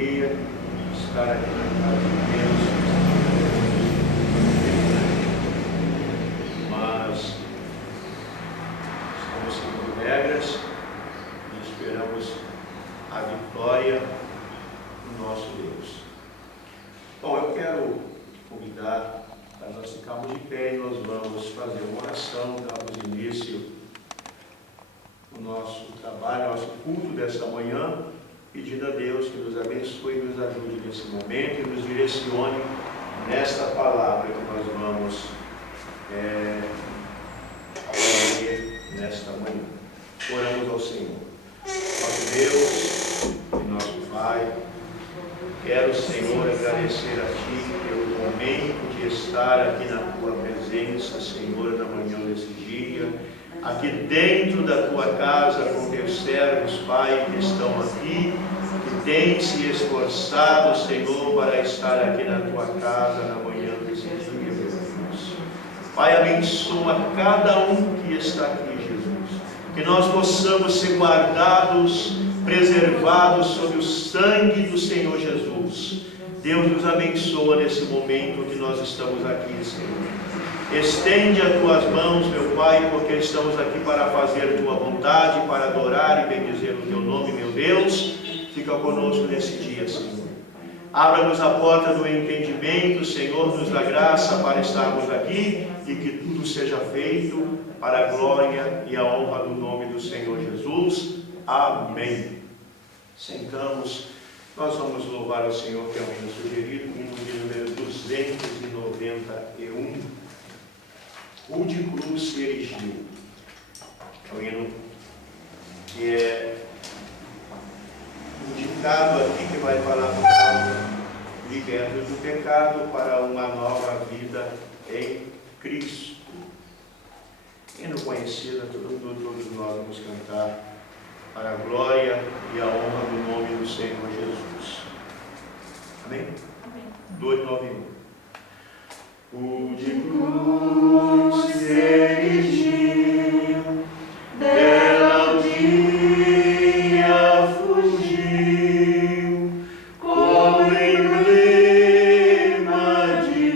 alegria de estar aqui na casa de Deus. Mas estamos seguindo regras e esperamos a vitória do nosso Deus. Bom, eu quero convidar para nós ficarmos de pé e nós vamos fazer uma oração, darmos início ao nosso trabalho, ao nosso culto desta manhã, pedindo a Deus que nos abençoe e nos ajude nesse momento e nos direcione nesta palavra que nós vamos aprender nesta manhã. Oramos ao Senhor. Nosso Deus e nosso Pai, quero, Senhor, agradecer a Ti pelo momento de estar aqui na Tua presença, Senhor, na manhã desse dia, aqui dentro da Tua casa, com Teus servos, Pai, que estão aqui, que têm se esforçado, Senhor, para estar aqui na Tua casa na manhã desse dia, meu Deus. Pai, abençoa cada um que está aqui, Jesus, que nós possamos ser guardados, preservados sob o sangue do Senhor Jesus. Deus nos abençoa nesse momento que nós estamos aqui, Senhor. Estende as Tuas mãos, meu Pai, porque estamos aqui para fazer Tua vontade, para adorar e bendizer o Teu nome, meu Deus. Fica conosco nesse dia, Senhor. Abra-nos a porta do entendimento, Senhor, nos dá graça para estarmos aqui e que tudo seja feito para a glória e a honra do nome do Senhor Jesus. Amém. Sentamos, nós vamos louvar ao Senhor, que é o hino sugerido, hino de número 291. O de cruz se erigiu. É um hino que é indicado aqui, que vai falar do caso libertos do pecado para uma nova vida em Cristo. Hino conhecido, todos nós vamos cantar para a glória e a honra do nome do Senhor Jesus. Amém? Amém. 291. O de cruz se erigiu, dela o dia fugiu, como emblema de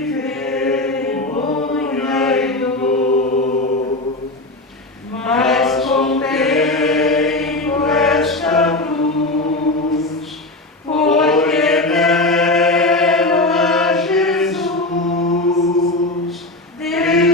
vergonha e dor. Mas contemplo esta cruz, porque nela Jesus, Deus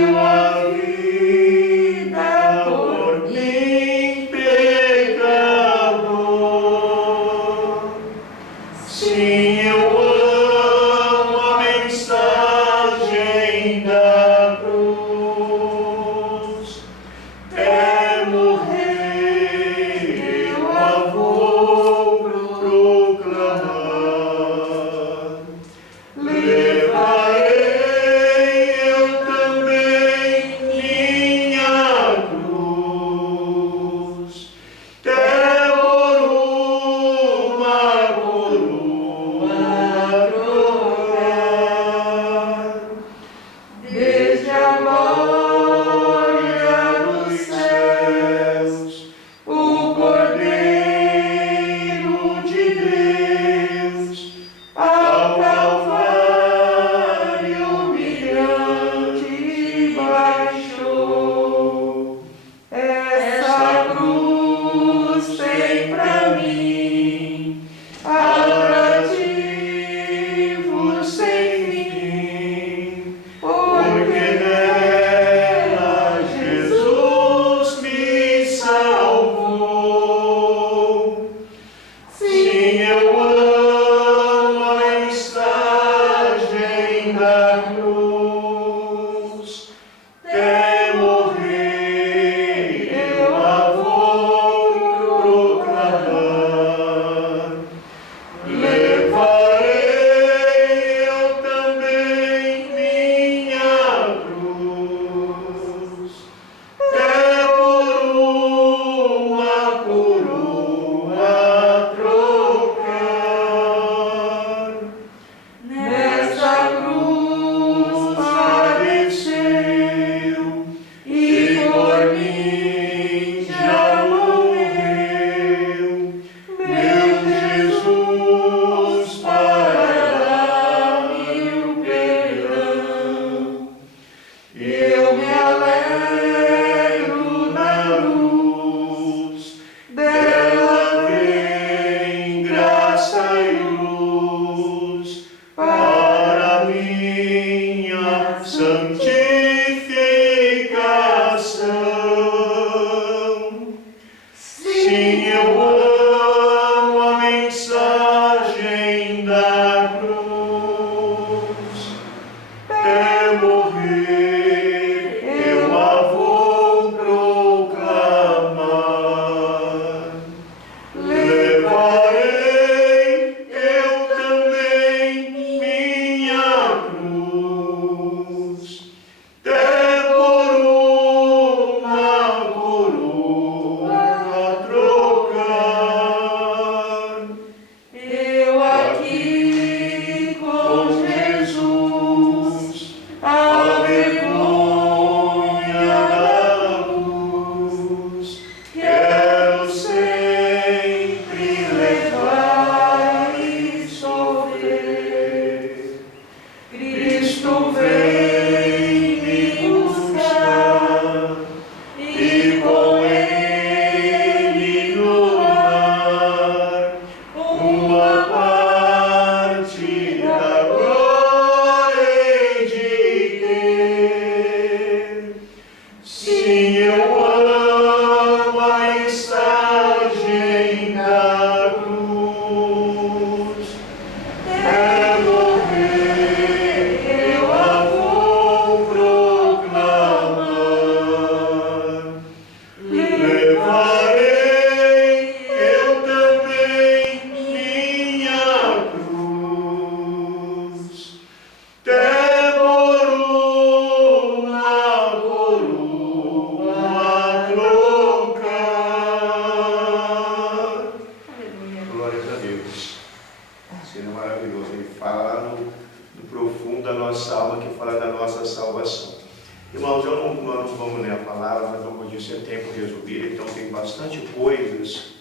Irmãos, nós não vamos ler a palavra, mas como eu disse, é tempo resumido, então tem bastante coisas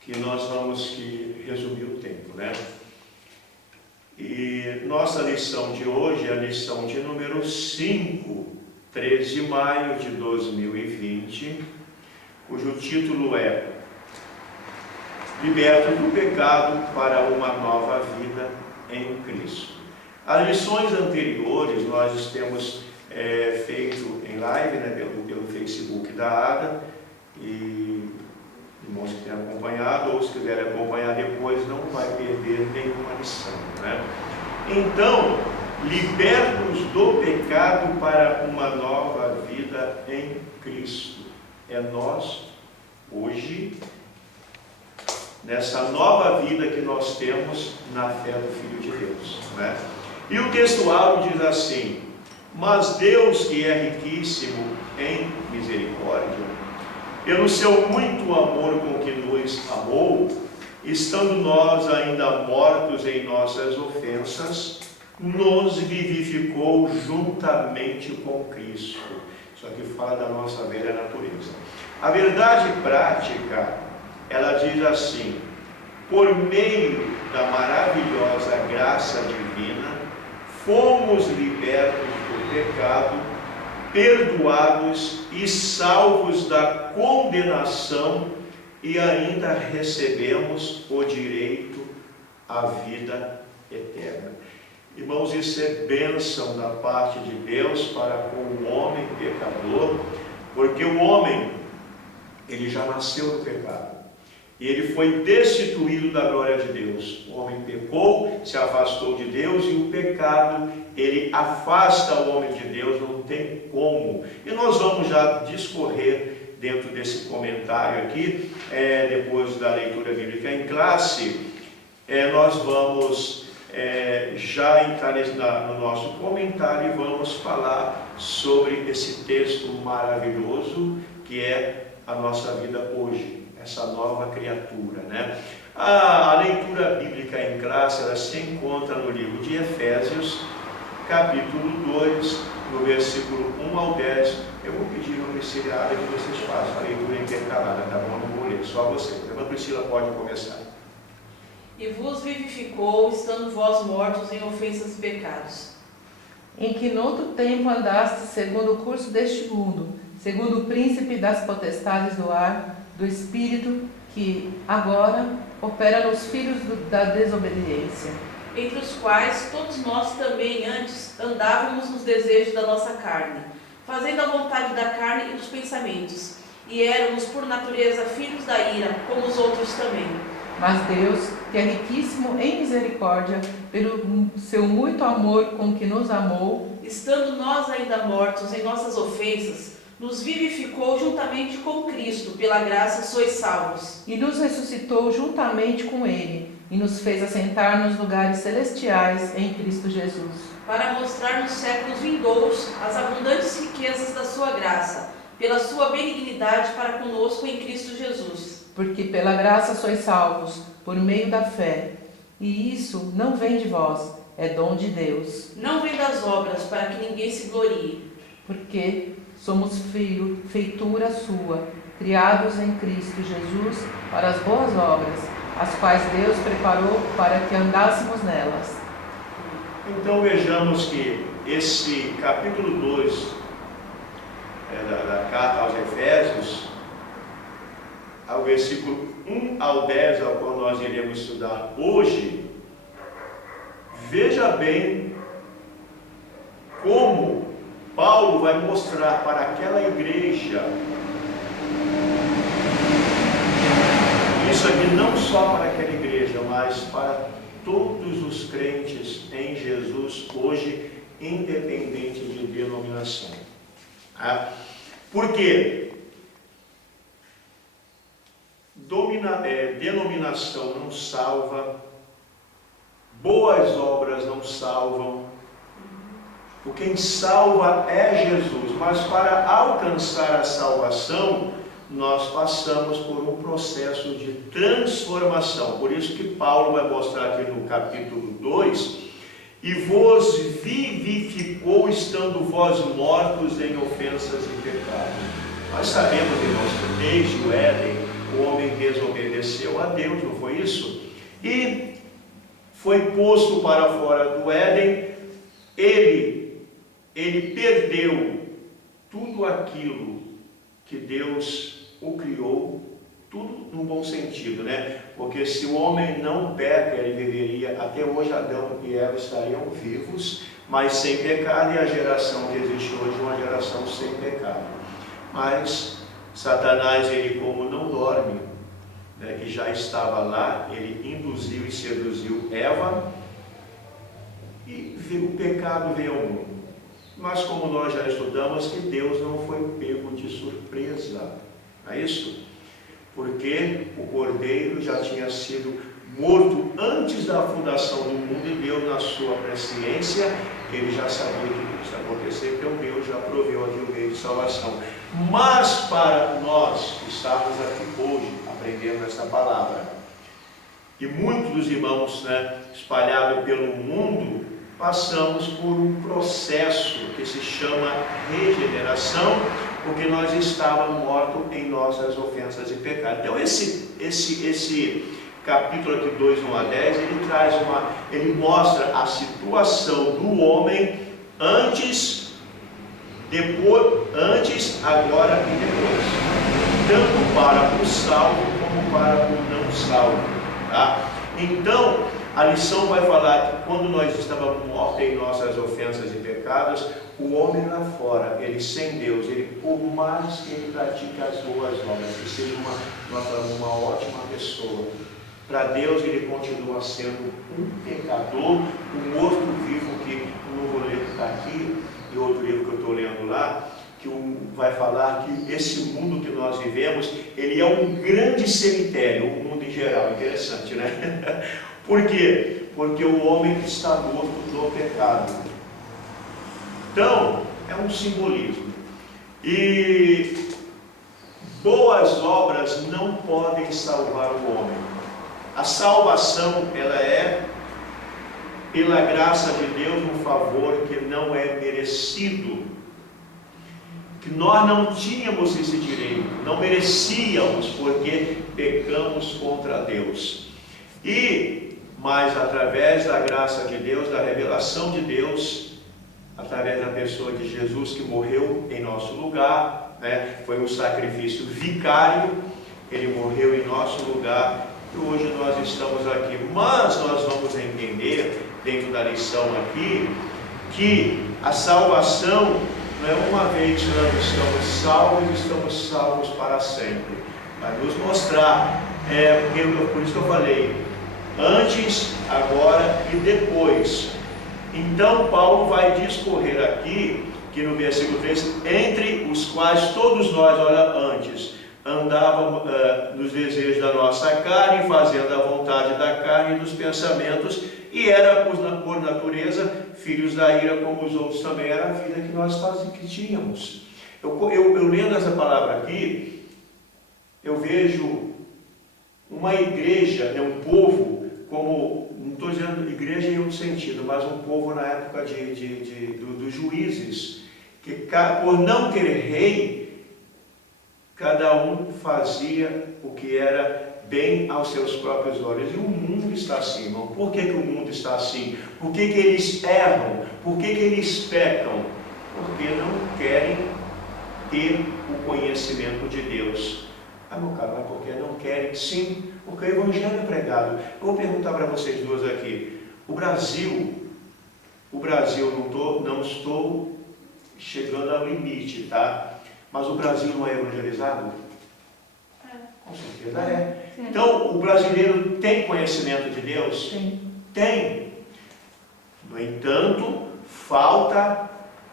que nós vamos resumir o tempo, né? E nossa lição de hoje é a lição de número 5, 13 de maio de 2020, cujo título é Liberto do pecado para uma nova vida em Cristo. As lições anteriores nós temos feito em live, né, pelo Facebook da ADA, e irmãos que têm acompanhado, ou se quiserem acompanhar depois, não vai perder nenhuma lição, né? Então, libertos do pecado para uma nova vida em Cristo. É nós, hoje, nessa nova vida que nós temos na fé do Filho de Deus, né? E o textual diz assim: mas Deus, que é riquíssimo em misericórdia, pelo seu muito amor com que nos amou, estando nós ainda mortos em nossas ofensas, nos vivificou juntamente com Cristo. Isso aqui fala da nossa velha natureza. A verdade prática, ela diz assim: por meio da maravilhosa graça divina, fomos libertos do pecado, perdoados e salvos da condenação, e ainda recebemos o direito à vida eterna. Irmãos, isso é bênção da parte de Deus para com o homem pecador, porque o homem, ele já nasceu no pecado. E ele foi destituído da glória de Deus. O homem pecou, se afastou de Deus, e o pecado, ele afasta o homem de Deus, não tem como. E nós vamos já discorrer dentro desse comentário aqui, depois da leitura bíblica em classe, nós vamos já entrar no nosso comentário e vamos falar sobre esse texto maravilhoso que é a nossa vida hoje. Essa nova criatura, né? A leitura bíblica em classe, ela se encontra no livro de Efésios, capítulo 2, no versículo 1 ao 10. Eu vou pedir ao Priscila que vocês façam a leitura intercalada, tá bom? Não vou ler, só você. A irmã Priscila pode começar. E vos vivificou, estando vós mortos em ofensas e pecados, em que noutro tempo andaste segundo o curso deste mundo, segundo o príncipe das potestades do ar, do Espírito, que agora opera nos filhos da desobediência, entre os quais todos nós também antes andávamos nos desejos da nossa carne, fazendo a vontade da carne e dos pensamentos, e éramos por natureza filhos da ira, como os outros também. Mas Deus, que é riquíssimo em misericórdia, pelo seu muito amor com que nos amou, estando nós ainda mortos em nossas ofensas, nos vivificou juntamente com Cristo, pela graça sois salvos. E nos ressuscitou juntamente com Ele, e nos fez assentar nos lugares celestiais em Cristo Jesus, para mostrar nos séculos vindouros as abundantes riquezas da sua graça, pela sua benignidade para conosco em Cristo Jesus. Porque pela graça sois salvos, por meio da fé. E isso não vem de vós, é dom de Deus. Não vem das obras, para que ninguém se glorie. Porque somos feitura sua, criados em Cristo Jesus para as boas obras, as quais Deus preparou para que andássemos nelas. Então vejamos que esse capítulo 2 da carta aos Efésios, ao versículo 1 ao 10, ao qual nós iremos estudar hoje, veja bem como Paulo vai mostrar para aquela igreja, isso aqui não só para aquela igreja, mas para todos os crentes em Jesus hoje, independente de denominação. Por quê? Denominação não salva, boas obras não salvam. O quem salva é Jesus, mas para alcançar a salvação, nós passamos por um processo de transformação. Por isso que Paulo vai mostrar aqui no capítulo 2, e vos vivificou, estando vós mortos em ofensas e pecados. Nós sabemos, irmãos, que desde o Éden, o homem desobedeceu a Deus, não foi isso? E foi posto para fora do Éden, ele perdeu tudo aquilo que Deus o criou, tudo no bom sentido, né? Porque se o homem não peca, ele viveria, até hoje Adão e Eva estariam vivos, mas sem pecado, e a geração que existe hoje é uma geração sem pecado. Mas Satanás, ele como não dorme, né, que já estava lá, ele induziu e seduziu Eva, e o pecado veio ao mundo. Mas como nós já estudamos, que Deus não foi pego de surpresa, não é isso? Porque o Cordeiro já tinha sido morto antes da fundação do mundo, e Deus, na sua presciência, ele já sabia que isso ia acontecer, então Deus já proveu aqui o meio de salvação. Mas para nós que estamos aqui hoje, aprendendo essa palavra, e muitos dos irmãos, né, espalhados pelo mundo, passamos por um processo que se chama regeneração, porque nós estávamos mortos em nossas ofensas e pecados. Então esse capítulo aqui 2, 1 a 10, ele mostra a situação do homem antes, agora e depois, tanto para o salvo como para o não salvo, tá? Então a lição vai falar que quando nós estávamos mortos em nossas ofensas e pecados, o homem lá fora, ele sem Deus, ele, por mais que ele pratique as boas obras, que seja uma ótima pessoa, para Deus ele continua sendo um pecador, um morto vivo, que não vou ler que está aqui, e outro livro que eu estou lendo lá, que vai falar que esse mundo que nós vivemos, ele é um grande cemitério, o mundo em geral. Interessante, né? Por quê? Porque o homem está morto no pecado. Então, é um simbolismo. E boas obras não podem salvar o homem. A salvação, ela é pela graça de Deus, um favor que não é merecido. Que nós não tínhamos esse direito, não merecíamos, porque pecamos contra Deus. Mas através da graça de Deus, da revelação de Deus, através da pessoa de Jesus que morreu em nosso lugar, né? Foi um sacrifício vicário, ele morreu em nosso lugar, e hoje nós estamos aqui. Mas nós vamos entender, dentro da lição aqui, que a salvação não é uma vez que nós estamos salvos para sempre. Vai nos mostrar, por isso que eu falei, antes, agora e depois. Então Paulo vai discorrer aqui, que no versículo 3, entre os quais todos nós, olha, antes, andávamos nos desejos da nossa carne, fazendo a vontade da carne e dos pensamentos, e era por natureza filhos da ira, como os outros também, era a vida que nós que tínhamos. Eu lendo essa palavra aqui, eu vejo uma igreja, um povo, como, não estou dizendo igreja em outro sentido, mas um povo na época dos juízes, que por não ter rei, cada um fazia o que era bem aos seus próprios olhos. E o mundo está assim, irmão. Por que o mundo está assim? Por que eles erram? Por que eles pecam? Porque não querem ter o conhecimento de Deus. Ah, meu caro, mas porque não querem? Sim, porque o Evangelho é pregado. Eu vou perguntar para vocês duas aqui. O Brasil, não estou chegando ao limite, tá? Mas o Brasil não é evangelizado? Com certeza é. Sim. Então, o brasileiro tem conhecimento de Deus? Sim. Tem. No entanto, falta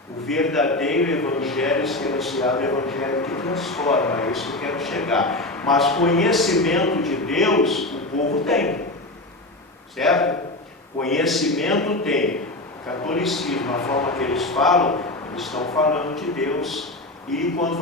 o verdadeiro evangelho ser anunciado, o evangelho que transforma. É isso que eu quero chegar. Mas conhecimento de Deus, o povo tem. Certo? Conhecimento tem. Catolicismo, a forma que eles falam, eles estão falando de Deus.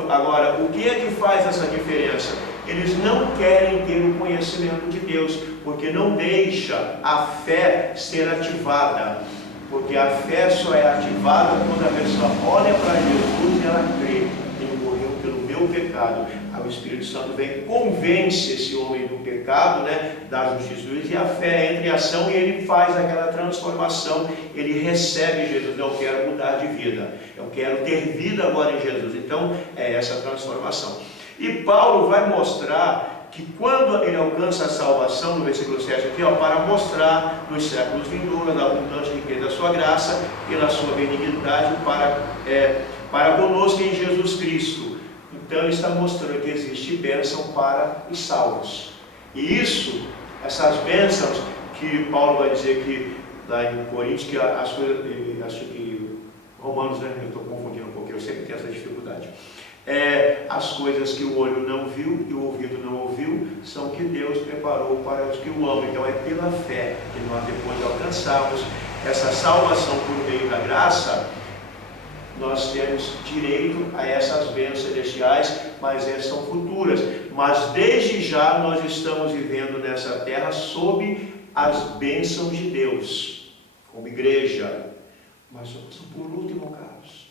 Agora, o que é que faz essa diferença? Eles não querem ter o conhecimento de Deus, porque não deixa a fé ser ativada. Porque a fé só é ativada quando a pessoa olha para Jesus e ela crê. Ele morreu pelo meu pecado. Aí o Espírito Santo vem e convence esse homem do pecado, né, da justiça, e a fé entra em ação e ele faz aquela transformação. Ele recebe Jesus. Eu quero mudar de vida. Eu quero ter vida agora em Jesus. Então, é essa transformação. E Paulo vai mostrar que quando ele alcança a salvação, no versículo 7 aqui, para mostrar nos séculos vindouros a abundante riqueza da sua graça, pela sua benignidade para conosco em Jesus Cristo. Então ele está mostrando que existe bênção para os salvos. E isso, essas bênçãos que Paulo vai dizer que lá em Coríntios, que as coisas, acho que Romanos, né, eu estou confundindo um pouquinho, eu sempre tenho essa dificuldade. As coisas que o olho não viu e o ouvido não ouviu, são que Deus preparou para os que o amam. Então é pela fé que nós, depois de alcançarmos essa salvação por meio da graça, nós temos direito a essas bênçãos celestiais, mas essas são futuras. Mas desde já nós estamos vivendo nessa terra sob as bênçãos de Deus, como igreja. Mas por último, Carlos,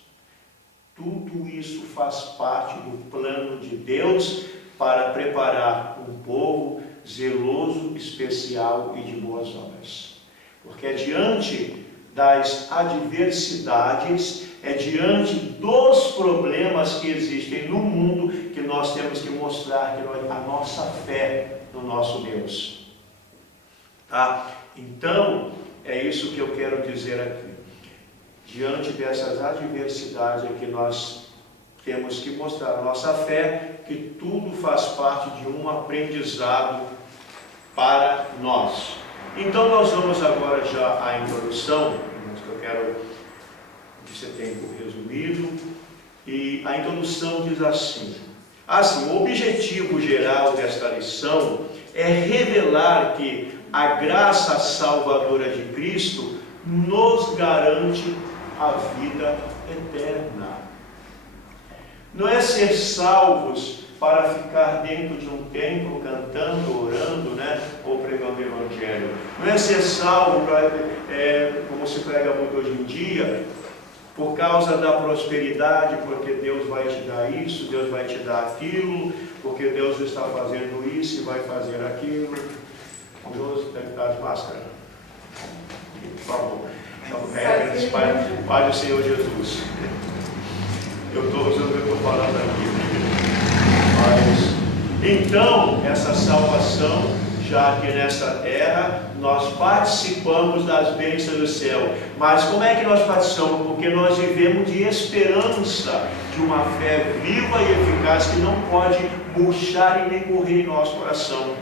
tudo isso faz parte do plano de Deus para preparar um povo zeloso, especial e de boas obras. Porque é diante das adversidades, é diante dos problemas que existem no mundo que nós temos que mostrar a nossa fé no nosso Deus. Tá? Então, é isso que eu quero dizer aqui. Diante dessas adversidades é que nós temos que mostrar a nossa fé, que tudo faz parte de um aprendizado para nós. Então nós vamos agora já à introdução, que eu quero que você tenha resumido, e a introdução diz assim, o objetivo geral desta lição é revelar que a graça salvadora de Cristo nos garante a vida eterna. Não é ser salvos para ficar dentro de um templo cantando, orando, né, ou pregando o Evangelho. Não é ser salvo para, como se prega muito hoje em dia, por causa da prosperidade, porque Deus vai te dar isso, Deus vai te dar aquilo, porque Deus está fazendo isso e vai fazer aquilo. O Deus deve estar de máscara. Por favor. Pai do Senhor Jesus. Eu estou usando o que eu estou falando aqui. Mas, então, essa salvação, já que nessa terra, nós participamos das bênçãos do céu. Mas como é que nós participamos? Porque nós vivemos de esperança, de uma fé viva e eficaz que não pode murchar e nem morrer em nosso coração.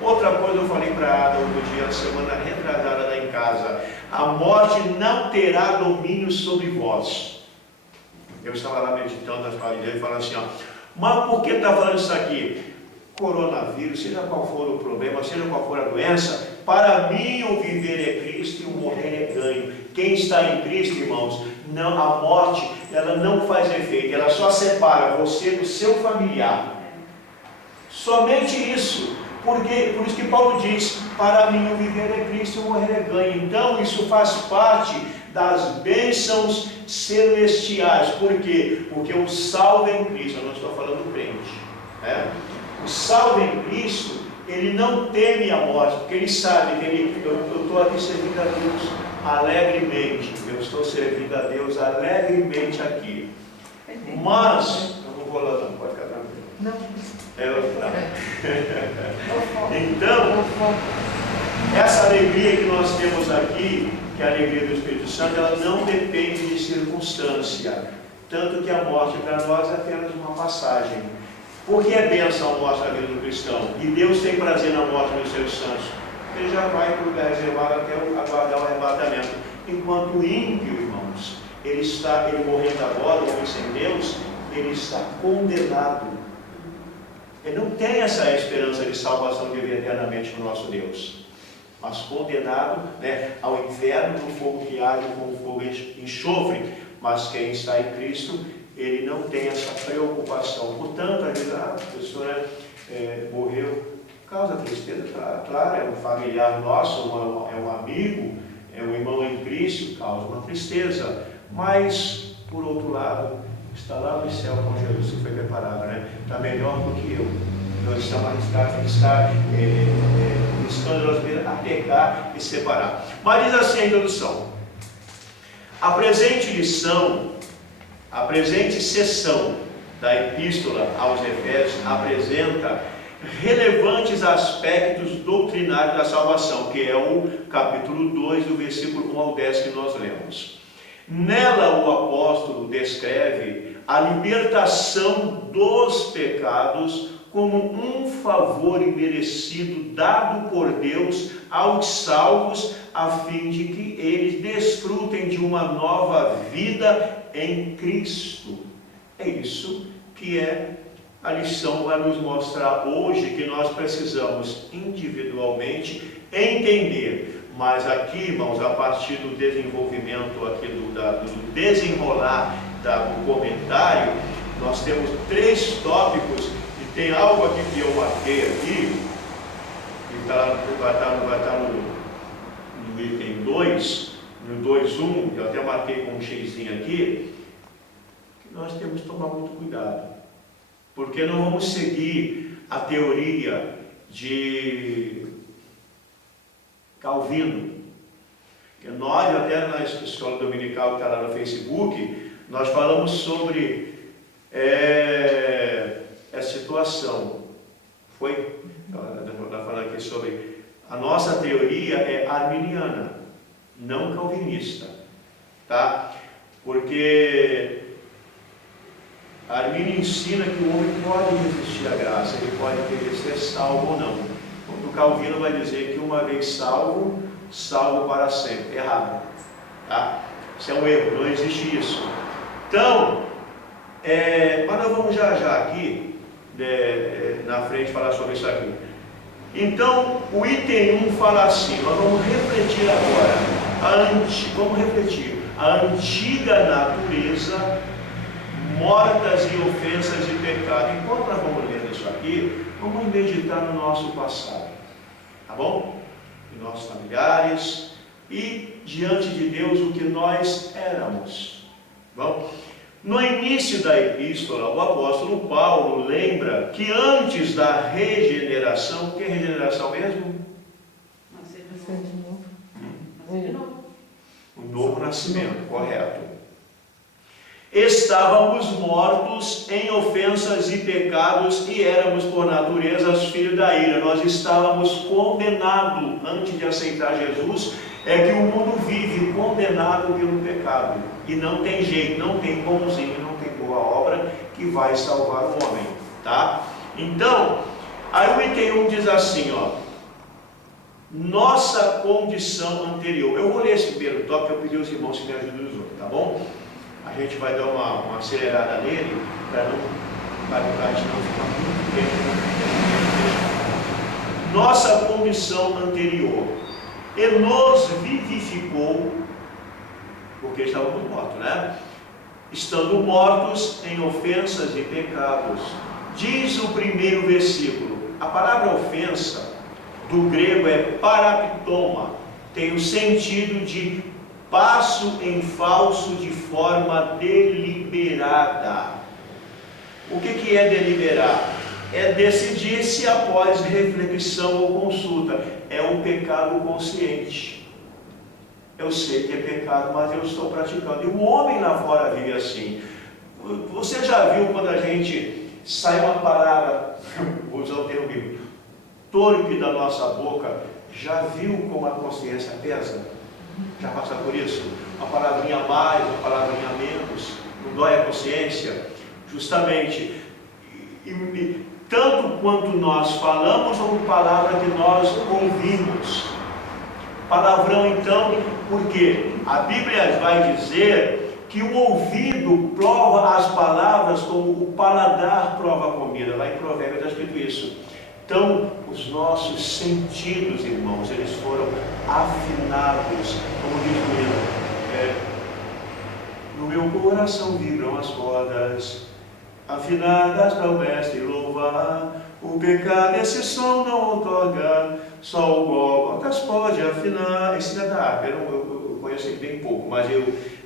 Outra coisa eu falei para Ada outro dia, semana retrasada lá em casa: a morte não terá domínio sobre vós. Eu estava lá meditando nas palavras dele e falando assim, mas por que está falando isso aqui? Coronavírus, seja qual for o problema, seja qual for a doença, para mim o viver é Cristo e o morrer é ganho. Quem está em Cristo, irmãos, não, a morte, ela não faz efeito, ela só separa você do seu familiar. Somente isso. Por isso que Paulo diz, para mim o viver é Cristo e o morrer é ganho. Então isso faz parte das bênçãos celestiais. Por quê? Porque o salvo em Cristo, eu não estou falando do crente, né? O salvo em Cristo, ele não teme a morte, porque ele sabe que eu estou aqui servindo a Deus alegremente. Eu estou servindo a Deus alegremente aqui. Mas, eu não vou lá não, pode ficar tranquilo. Não. Então, essa alegria que nós temos aqui, que é a alegria do Espírito Santo, ela não depende de circunstância. Tanto que a morte para nós é apenas uma passagem. Por que é bênção a morte na vida do cristão? E Deus tem prazer na morte dos seus santos. Ele já vai para o lugar reservado até aguardar o arrebatamento. Enquanto o ímpio, irmãos, ele morrendo agora, o homem sem Deus, ele está condenado. Ele não tem essa esperança de salvação de viver eternamente com o nosso Deus, mas condenado, né, ao inferno, no fogo que arde com o fogo enxofre. Mas quem está em Cristo, ele não tem essa preocupação. Portanto, às vezes, a pessoa morreu, causa tristeza, claro, é um familiar nosso, é um amigo, o irmão em Cristo causa uma tristeza, mas, por outro lado, está lá no céu com Jesus, que foi preparado, né? Está melhor do que eu. Não está mais escandaloso a pecar e separar. Mas diz assim a introdução: a presente lição, a presente sessão da Epístola aos Efésios apresenta relevantes aspectos doutrinários da salvação, que é o capítulo 2, do versículo 1 ao 10 que nós lemos. Nela o apóstolo descreve a libertação dos pecados como um favor imerecido dado por Deus aos salvos, a fim de que eles desfrutem de uma nova vida em Cristo. É isso que a lição vai nos mostrar hoje, que nós precisamos individualmente entender. Mas aqui, irmãos, a partir do desenvolvimento aqui do desenrolar do comentário, nós temos 3 tópicos. Tem algo aqui que eu marquei aqui, que vai estar no item 2, no 2.1, que eu até marquei com um xzinho aqui, que nós temos que tomar muito cuidado, porque não vamos seguir a teoria de Calvino, que nós, até na escola dominical que está lá no Facebook, nós falamos sobre essa situação. Está falando aqui sobre a nossa teoria é arminiana, não calvinista, tá? Porque Arminio ensina que o homem pode resistir à graça, ele pode querer ser salvo ou não. Enquanto Calvino vai dizer que uma vez salvo, salvo para sempre. Errado, tá? Isso é um erro, não existe isso. Então, mas nós vamos já aqui na frente falar sobre isso aqui. Então o item 1 fala assim, nós vamos refletir agora, vamos refletir a antiga natureza, mortas em ofensas e pecado. Enquanto nós vamos ler isso aqui, vamos meditar no nosso passado, tá bom? Em nossos familiares e diante de Deus o que nós éramos. Bom, no início da epístola, o apóstolo Paulo lembra que antes da regeneração, que é regeneração mesmo? Nascer de novo. Um novo nascimento, correto. Estávamos mortos em ofensas e pecados e éramos por natureza os filhos da ira. Nós estávamos condenados antes de aceitar Jesus. É que o mundo vive condenado pelo pecado. E não tem jeito, não tem bonzinho, não tem boa obra que vai salvar o homem, tá? Então, aí o item 1 diz assim, ó: nossa condição anterior. Eu vou ler esse primeiro tópico, eu pedi aos irmãos que me ajudem nos outros, tá bom? A gente vai dar uma acelerada nele, para a gente não ficar muito tempo. Nossa condição anterior. E nos vivificou, porque estávamos mortos, né? Estando mortos em ofensas e pecados. Diz o primeiro versículo. A palavra ofensa, do grego é paraptoma, tem o sentido de passo em falso de forma deliberada. O que é deliberar? É decidir-se após reflexão ou consulta. É um pecado consciente. Eu sei que é pecado, mas eu estou praticando. E o homem lá fora vive assim. Você já viu quando a gente sai uma palavra, vou usar o termo bíblico, torpe da nossa boca? Já viu como a consciência pesa? Já passa por isso? Uma palavrinha a mais, uma palavrinha a menos, não dói a consciência? Justamente. Tanto quanto nós falamos ou palavra que nós ouvimos. Palavrão, então, porque a Bíblia vai dizer que o ouvido prova as palavras como o paladar prova a comida. Lá em Provérbios está escrito isso. Então, os nossos sentidos, irmãos, eles foram afinados, como diz o hino, no meu coração vibram as cordas afinadas para o mestre louvar. O pecado esse som não outorga, só o Gólgota Lucas pode afinar esse da harpa. Eu conheço ele bem pouco, mas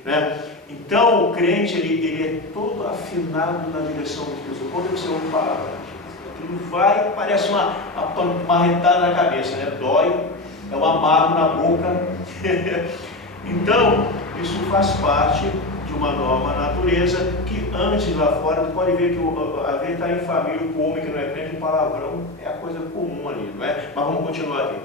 né? Então o crente ele é todo afinado na direção de Deus. Quando você ouve palavra, aquilo vai, parece uma marretada na cabeça, né? Dói, é um amargo na boca. Então, isso faz parte de uma nova natureza que antes lá fora, tu pode ver que às vezes está em família, o homem que não é crente, o palavrão é a coisa comum ali, não é? Mas vamos continuar aqui.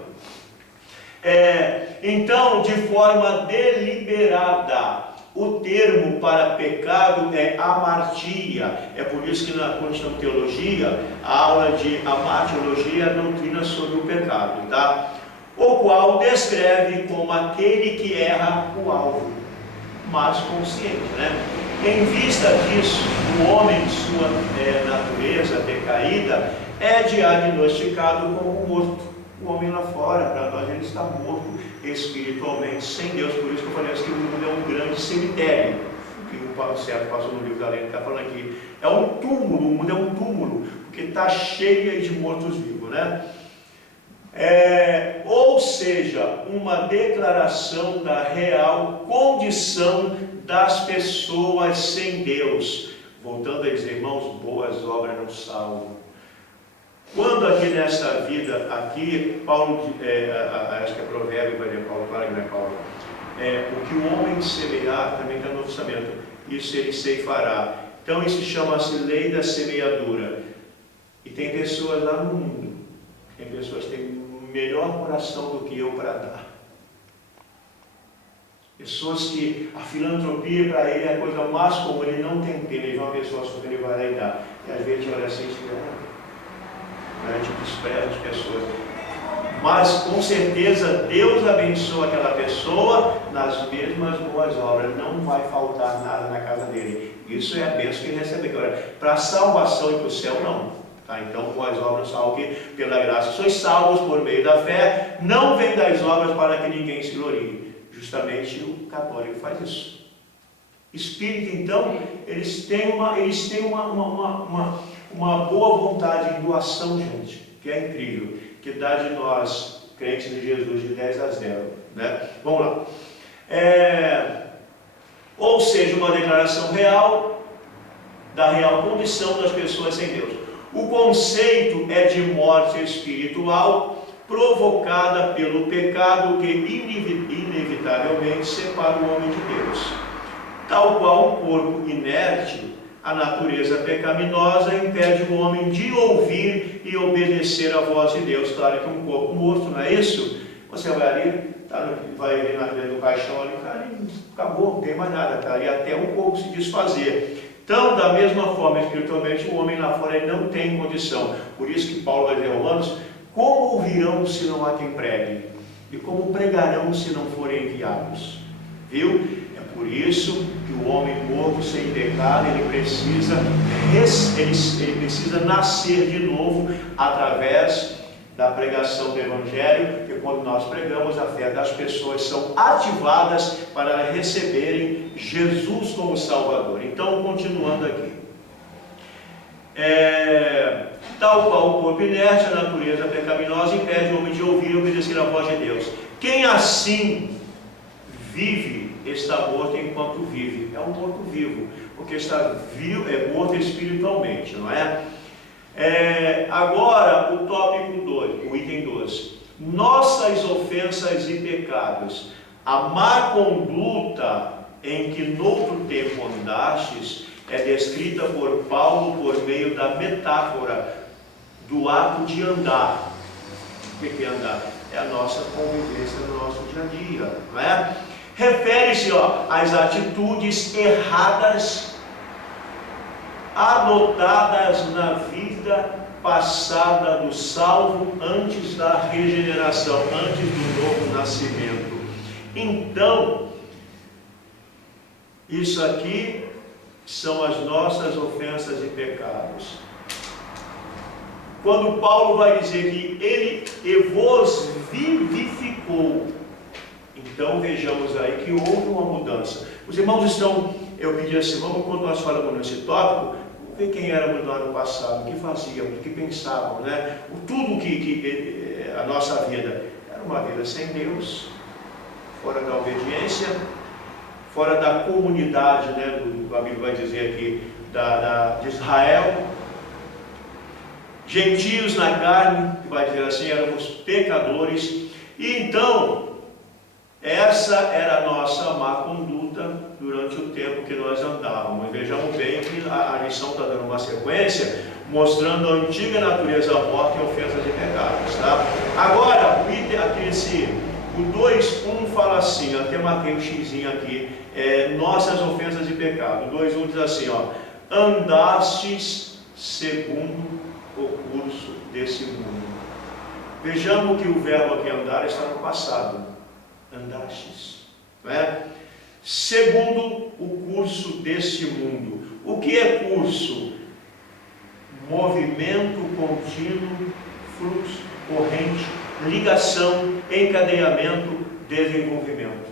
Então, de forma deliberada, o termo para pecado é amartia. É por isso que quando estamos em teologia, a aula de amartiologia é a doutrina sobre o pecado, tá? O qual descreve como aquele que erra o alvo, mas consciente, né? Em vista disso, o homem de sua natureza decaída é diagnosticado como morto. O homem lá fora, para nós, ele está morto espiritualmente, sem Deus. Por isso que eu falei assim, que o mundo é um grande cemitério, que o Paulo Certo passou no livro da lei, está falando aqui. É um túmulo, o mundo é um túmulo, porque está cheio de mortos-vivos, né? Ou seja, uma declaração da real condição das pessoas sem Deus. Voltando a dizer, irmãos, boas obras não salvam. Quando aqui nessa vida, aqui, Paulo, acho que é provérbio, vai ler Paulo, claro que não é Paulo, o que o homem semear, também está no Novo Testamento, isso ele ceifará. Então isso chama-se lei da semeadura. E tem pessoas lá no mundo, tem pessoas que têm melhor coração do que eu para dar. Pessoas que a filantropia para ele é a coisa mais comum, ele não tem pena, ele vê uma pessoa só que ele vai lá e dá. E às vezes olha assim e a gente despreza as pessoas. Mas com certeza Deus abençoa aquela pessoa nas mesmas boas obras, não vai faltar nada na casa dele. Isso é a bênção que ele recebe agora. Para a salvação e para o céu, não. Tá? Então, boas obras são que pela graça sois salvos por meio da fé, não vem das obras para que ninguém se glorie. Justamente o católico faz isso. Espírito, então, eles têm uma boa vontade em doação, gente, que é incrível, que dá de nós, crentes de Jesus, de 10 a 0. Né? Vamos lá. Ou seja, uma declaração real da real condição das pessoas sem Deus. O conceito é de morte espiritual provocada pelo pecado que inevitavelmente separa o homem de Deus. Tal qual um corpo inerte, a natureza pecaminosa impede o homem de ouvir e obedecer à voz de Deus. Claro que um corpo morto, não é isso? Você vai ali, vai ali na frente do caixão, ali, cara, acabou, não tem mais nada, está ali até o corpo se desfazer. Então, da mesma forma, espiritualmente, o homem lá fora ele não tem condição. Por isso que Paulo vai dizer aos Romanos, como ouvirão se não há quem pregue? E como pregarão se não forem enviados? Viu? É por isso que o homem morto, sem pecado, ele precisa nascer de novo através da pregação do Evangelho, que quando nós pregamos, a fé das pessoas são ativadas para receberem Jesus como Salvador. Então, continuando aqui. Tal qual o corpo inerte, a natureza pecaminosa impede o homem de ouvir e obedecer a voz de Deus. Quem assim vive, está morto enquanto vive. É um morto vivo, porque está vivo, é morto espiritualmente, não é? Agora, o tópico 2, o item 12. Nossas ofensas e pecados. A má conduta em que noutro tempo andastes é descrita por Paulo por meio da metáfora do ato de andar. O que é andar? É a nossa convivência no nosso dia a dia, não é? Refere-se às atitudes erradas adotadas na vida passada do salvo antes da regeneração, antes do novo nascimento. Então, isso aqui são as nossas ofensas e pecados. Quando Paulo vai dizer que ele vos vivificou, então vejamos aí que houve uma mudança. Os irmãos estão, eu pedi assim, vamos, quando nós falamos nesse tópico, ver quem éramos no ano passado, o que fazíamos, o que pensávamos, né? Tudo que a nossa vida, era uma vida sem Deus, fora da obediência, fora da comunidade, né, a Bíblia vai dizer aqui, de Israel, gentios na carne, que vai dizer assim, éramos pecadores, e então, essa era a nossa má conduta durante o tempo que nós andávamos. Vejamos bem que a lição está dando uma sequência, mostrando a antiga natureza morta e ofensas e pecados, tá? Agora, o 2:1 fala assim, eu até marquei um xizinho aqui, nossas ofensas e pecados. 2:1 diz assim, ó, andastes segundo o curso desse mundo. Vejamos que o verbo aqui andar está no passado. Andastes, não é? Segundo o curso desse mundo. O que é curso? Movimento contínuo, fluxo, corrente, ligação, encadeamento, desenvolvimento.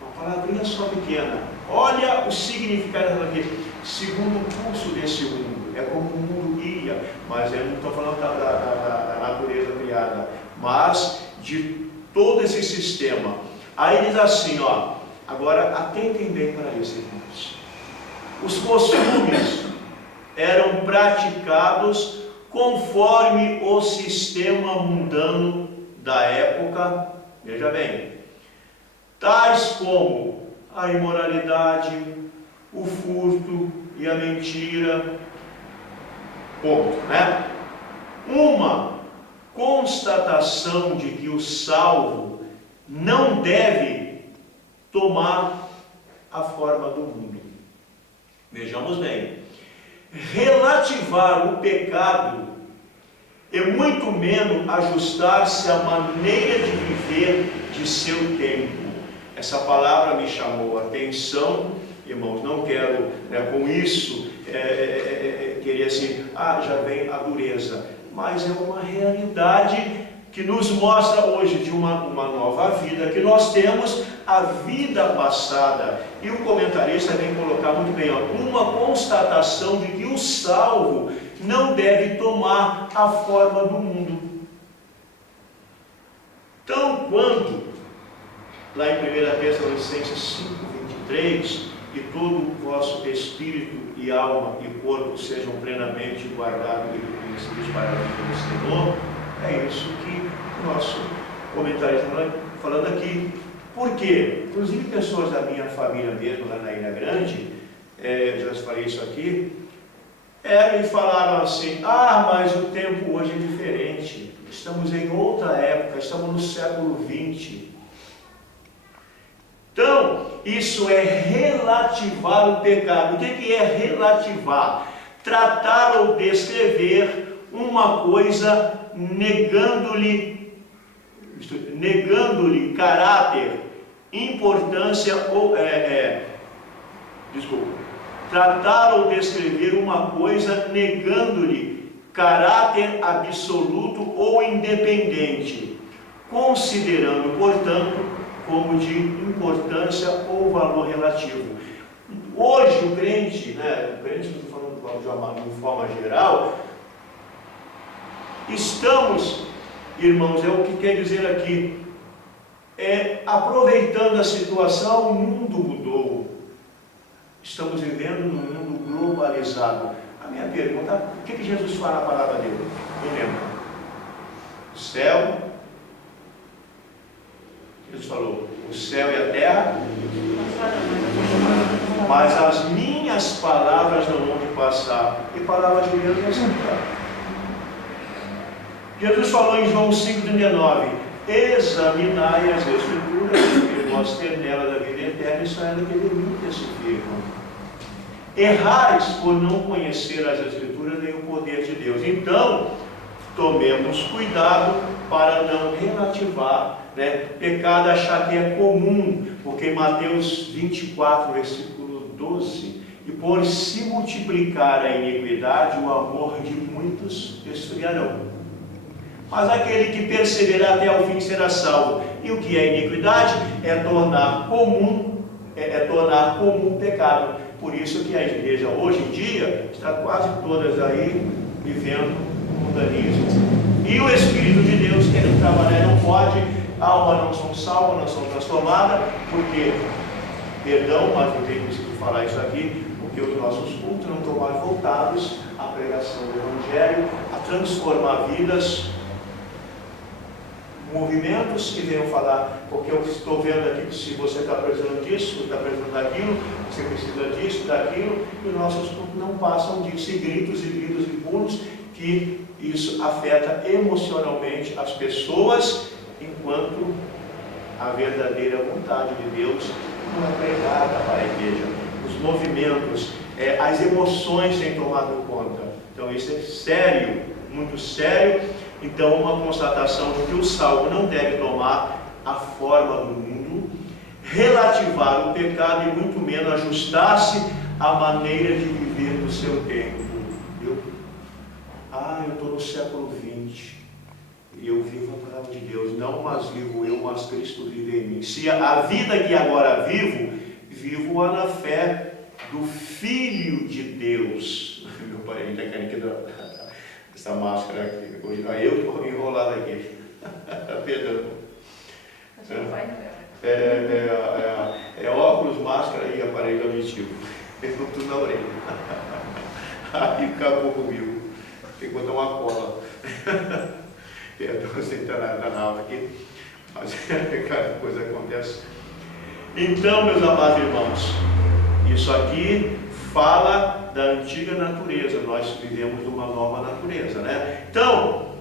Uma palavrinha só pequena. Olha o significado daqui. Segundo o curso desse mundo. É como o mundo ia, mas eu não estou falando da natureza criada, mas de todo esse sistema. Aí diz assim, ó, agora atentem bem para isso, irmãos. Os costumes eram praticados conforme o sistema mundano da época, veja bem, tais como a imoralidade, o furto e a mentira, ponto, né? Uma constatação de que o salvo não deve tomar a forma do mundo. Vejamos bem, relativar o pecado e muito menos ajustar-se à maneira de viver de seu tempo. Essa palavra me chamou a atenção, irmãos, não quero com isso querer assim, já vem a dureza, mas é uma realidade que nos mostra hoje de uma nova vida que nós temos, a vida passada. E o comentarista vem colocar muito bem, uma constatação de que o salvo não deve tomar a forma do mundo. Então, quando, lá em 1 Tessalonicenses 5:23, e todo o vosso espírito e alma e corpo sejam plenamente guardados e reconhecidos para a vida do Senhor, é isso que o nosso comentarista está falando aqui. Por quê? Inclusive pessoas da minha família mesmo, lá na Ilha Grande, já falei isso aqui, e falaram assim, mas o tempo hoje é diferente, estamos em outra época, estamos no século XX. Então, isso é relativar o pecado. O que é relativar? Tratar ou descrever uma coisa negando-lhe caráter, importância ou tratar ou descrever uma coisa negando-lhe caráter absoluto ou independente, considerando, portanto, como de importância ou valor relativo. Hoje o crente, estou falando de uma forma geral, estamos, irmãos, é o que quer dizer aqui, aproveitando a situação, o mundo mudou. Estamos vivendo num mundo globalizado. A minha pergunta, o que Jesus fala na palavra dele? Me lembra? O céu, Jesus falou, o céu e a terra, mas as minhas palavras não vão passar. E palavras de Deus não são. Jesus falou em João 5,39, examinai as Escrituras, porque vós ter nelas a vida eterna, e só ela que de mim testificam. Errais por não conhecer as Escrituras nem o poder de Deus. Então, tomemos cuidado para não relativar, pecado, achar que é comum, porque em Mateus 24, versículo 12, e por se multiplicar a iniquidade, o amor de muitos esfriarão. Mas aquele que perseverar até ao fim será salvo. E o que é iniquidade? É tornar comum o pecado. Por isso que a igreja hoje em dia está quase todas aí vivendo o mundanismo. E o Espírito de Deus querendo trabalhar alma não são salvas, não são transformadas, porque, perdão, mas eu tenho que falar isso aqui, porque os nossos cultos não estão mais voltados à pregação do Evangelho, a transformar vidas, movimentos que venham falar, porque eu estou vendo aqui que se você está precisando disso, você está precisando daquilo, você precisa disso, daquilo, e os nossos cultos não passam disso, e gritos e pulos, que isso afeta emocionalmente as pessoas, enquanto a verdadeira vontade de Deus não é pregada para a igreja. Os movimentos, as emoções têm tomado conta. Então isso é sério, muito sério. Então uma constatação de que o salvo não deve tomar a forma do mundo, relativar o pecado e muito menos ajustar-se à maneira de viver do seu tempo. Eu estou no século XX e eu vivo a palavra de Deus, não mas vivo eu, mas Cristo vive em mim. Se a vida que agora vivo-a na fé do Filho de Deus. Meu pai ainda quer que dar essa máscara aqui. Aí eu estou enrolado aqui. Perdão. É óculos, máscara e aparelho auditivo. Eu tudo na orelha. Aí acabou comigo. Tem que botar uma cola. Perdão, sem estar na aula aqui. Mas cada coisa acontece. Então, meus amados irmãos, isso aqui fala da antiga natureza. Nós vivemos numa nova natureza, né? Então,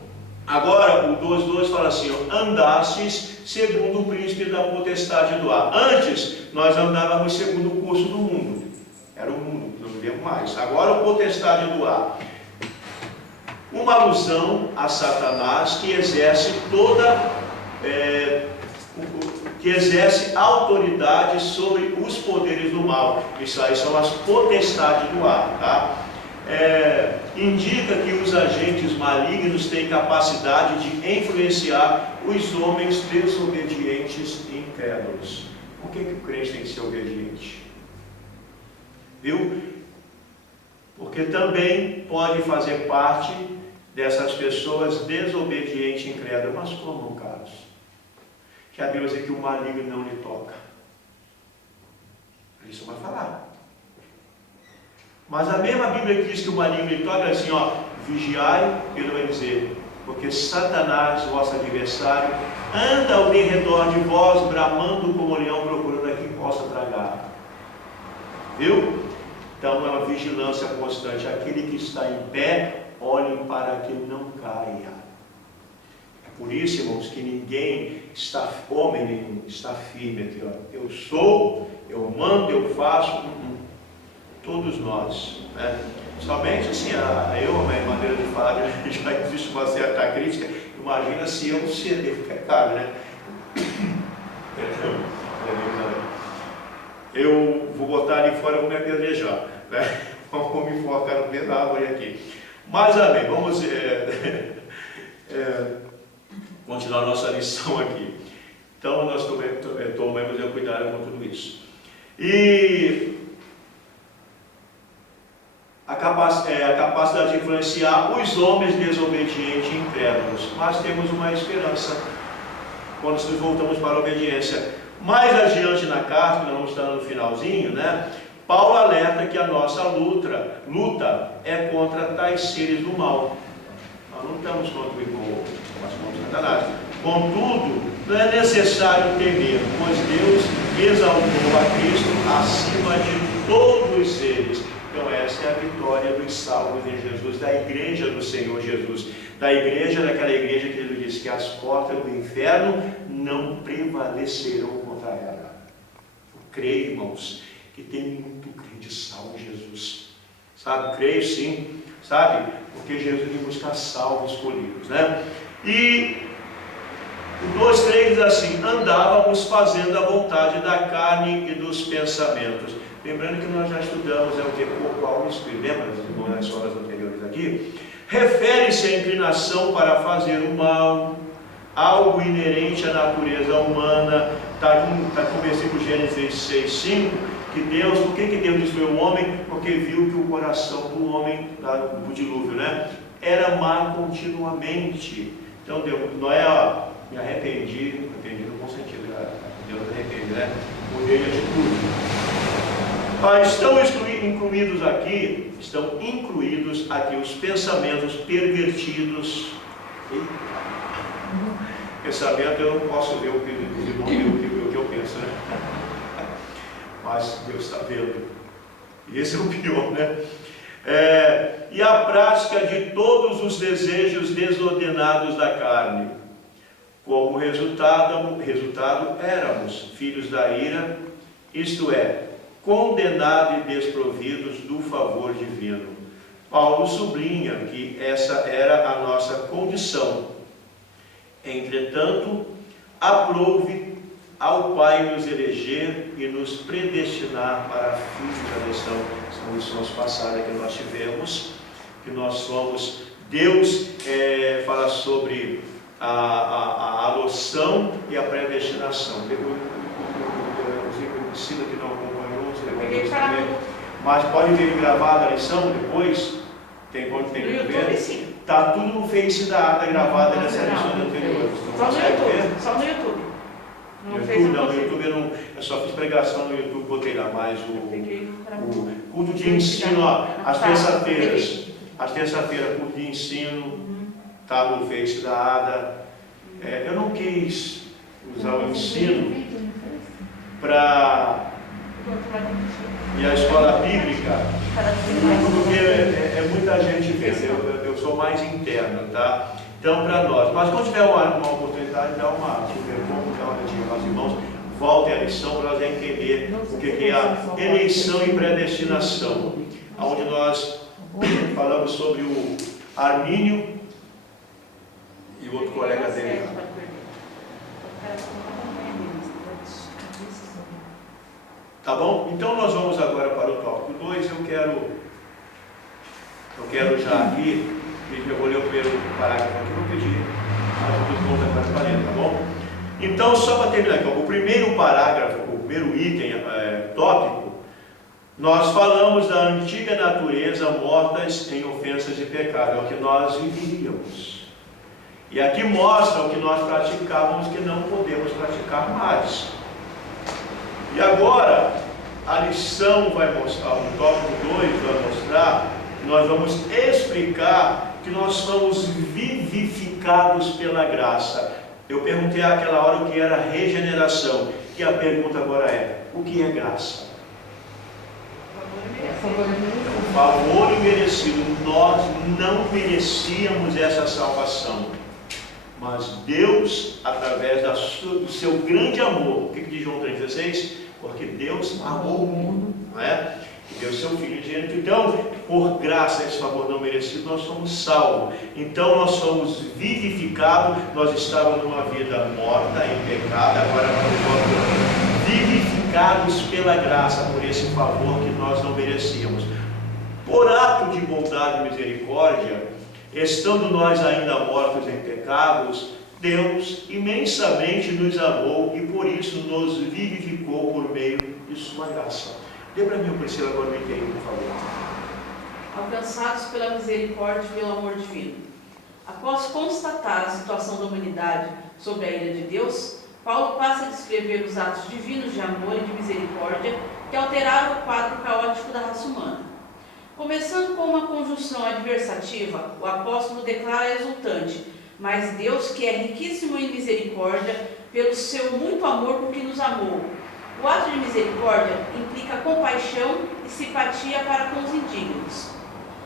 agora o 2:2 fala assim: andastes segundo o príncipe da potestade do ar. Antes, nós andávamos segundo o curso do mundo. Era o mundo, não vivemos mais. Agora, o potestade do ar. Uma alusão a Satanás que exerce que exerce autoridade sobre os poderes do mal. Isso aí são as potestades do ar, tá? Indica que os agentes malignos têm capacidade de influenciar os homens desobedientes e incrédulos. Por que o crente tem que ser obediente? Viu? Porque também pode fazer parte dessas pessoas desobedientes e incrédulas. Mas como, caros? Que a Bíblia diz que o maligno não lhe toca. Isso vai falar. Mas a mesma Bíblia que diz que o maligno lhe toca, é assim, vigiai, ele vai dizer, porque Satanás, vosso adversário, anda ao derredor de vós, bramando como leão, procurando a quem possa tragar. Viu? Então é uma vigilância constante. Aquele que está em pé, olhem para que não caia. É por isso, irmãos, que homem nenhum está firme aqui. Eu sou, eu mando, eu faço. Todos nós, né? Somente assim, a minha maneira de falar, já existe uma certa crítica. Imagina se eu ceder o pecado, né? Eu vou botar ali fora e vou me apedrejar, né? Vou me enforcar no meio da árvore aqui. Mas amém, vamos continuar a nossa lição aqui. Então nós tomemos cuidado com tudo isso. E a capacidade de influenciar os homens desobedientes e incrédulos. Mas temos uma esperança quando nos voltamos para a obediência. Mais adiante na carta, nós vamos estar no finalzinho, né? Paulo alerta que a nossa luta é contra tais seres do mal. Nós não estamos contra o irmão, mas contra Satanás. Contudo, não é necessário temer, pois Deus exaltou a Cristo acima de todos eles. Então essa é a vitória dos salvos em Jesus, da igreja do Senhor Jesus. Daquela igreja que ele disse que as portas do inferno não prevalecerão contra ela. Eu creio, irmãos, que tem muito crente salvo em Jesus. Sabe? Creio sim, sabe? Porque Jesus veio buscar salvos escolhidos, né? E o 2:3 diz assim: andávamos fazendo a vontade da carne e dos pensamentos. Lembrando que nós já estudamos o que? Corpo, alma e espírito. Lembra nas horas anteriores aqui? Refere-se à inclinação para fazer o mal, algo inerente à natureza humana. Está com o versículo Gênesis 6:5, que Deus, por que Deus destruiu o homem? Porque viu que o coração do homem, do dilúvio, né, era má continuamente. Então Noé, me arrependi no bom sentido, Deus me arrepende, né? Mudei de atitude. Estão incluídos aqui os pensamentos pervertidos. Pensamento eu não posso ver o que eu penso, né? Mas Deus está vendo. E esse é o pior, né? E a prática de todos os desejos desordenados da carne. Como resultado éramos filhos da ira, isto é, condenados e desprovidos do favor divino. Paulo sublinha que essa era a nossa condição. Entretanto, aprouve ao Pai nos eleger e nos predestinar para a filhos da eleição. São lições passadas que nós tivemos, que nós somos. Deus fala sobre a adoção e a predestinação. O Cida que não acompanhou, mas pode ver gravada a lição depois. Tem quando tem que ver? Está tudo no Face da ata gravada nessa lição anterior. Só no YouTube. No YouTube eu não, eu só fiz pregação no YouTube, botei lá mais o culto de ensino, às terça-feiras. Às terça-feiras, culto de ensino, está no Face da ADA. Eu não quis usar o ensino para. E a escola bíblica, porque é muita gente vendo, eu sou mais interna, tá? Então, para nós, mas quando tiver uma oportunidade, dá uma olhadinha para os irmãos, voltem à lição para nós entender o que é a eleição e predestinação, onde nós falamos sobre o Armínio e o outro colega dele. Tá bom? Então nós vamos agora para o tópico 2. Eu quero já aqui, eu vou ler o primeiro parágrafo aqui, vou pedir ajuda dos irmãos para ler, tá bom? Então, só para terminar aqui, o primeiro parágrafo, o primeiro item tópico, nós falamos da antiga natureza mortas em ofensas e pecado, é o que nós vivíamos. E aqui mostra o que nós praticávamos que não podemos praticar mais. E agora, a lição vai mostrar, o tópico 2 vai mostrar, que nós vamos explicar que nós somos vivificados pela graça. Eu perguntei àquela hora o que era regeneração, e a pergunta agora é, o que é graça? O favor imerecido. Nós não merecíamos essa salvação, mas Deus, através do seu grande amor, o que diz João 3,16? Porque Deus amou o mundo, não é? E deu seu Filho diante. Então, por graça, esse favor não merecido, nós somos salvos. Então, nós somos vivificados. Nós estávamos numa vida morta, em pecado, agora nós vivificados pela graça, por esse favor que nós não merecíamos. Por ato de bondade e misericórdia, estando nós ainda mortos em pecados, Deus imensamente nos amou e por isso nos vivificou por meio de sua graça. Dê para mim o Priscila agora me entende, por favor. Alcançados pela misericórdia e pelo amor divino. Após constatar a situação da humanidade sob a ira de Deus, Paulo passa a descrever os atos divinos de amor e de misericórdia que alteraram o quadro caótico da raça humana. Começando com uma conjunção adversativa, o apóstolo declara exultante: mas Deus, que é riquíssimo em misericórdia, pelo seu muito amor por que nos amou. O ato de misericórdia implica compaixão e simpatia para com os indignos.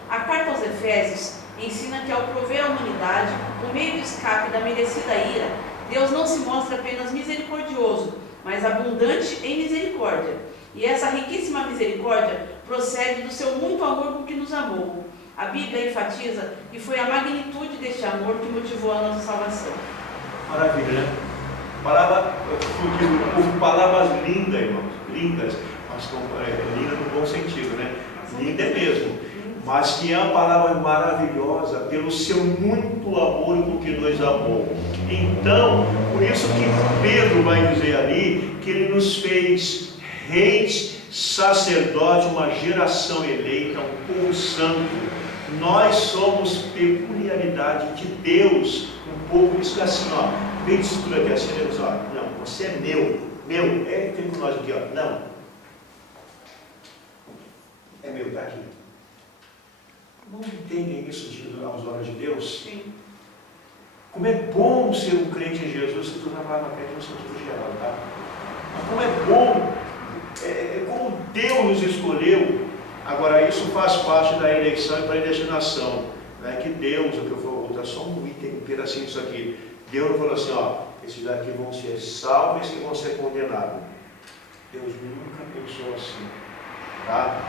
A carta aos Efésios ensina que, ao prover à humanidade o meio de escape da merecida ira, Deus não se mostra apenas misericordioso, mas abundante em misericórdia. E essa riquíssima misericórdia procede do seu muito amor por que nos amou. A Bíblia enfatiza que foi a magnitude deste amor que motivou a nossa salvação. Maravilha, né? Palavras lindas, irmãos, lindas, mas linda no bom sentido, né? Linda é mesmo, mas que é uma palavra maravilhosa pelo seu muito amor e por que nos amou. Então, por isso que Pedro vai dizer ali que ele nos fez reis, sacerdote, uma geração eleita, um povo santo, Nós somos peculiaridade de Deus. Um povo diz assim, ó, vem de tudo aqui assim, Deus, ó, não, você é meu, tem com nós aqui, ó, não. É meu, está aqui. Não entendem isso aos olhos de Deus? Sim. Como é bom ser um crente em Jesus, se tu na palavra crente no sentido geral, tá? Mas como é bom, como Deus nos escolheu. Agora, isso faz parte da eleição e predestinação. Não é que Deus, o que eu vou botar só um item, um pedacinho disso aqui. Deus falou assim, ó, esses daqui vão ser salvos e esses vão ser condenados. Deus nunca pensou assim, tá?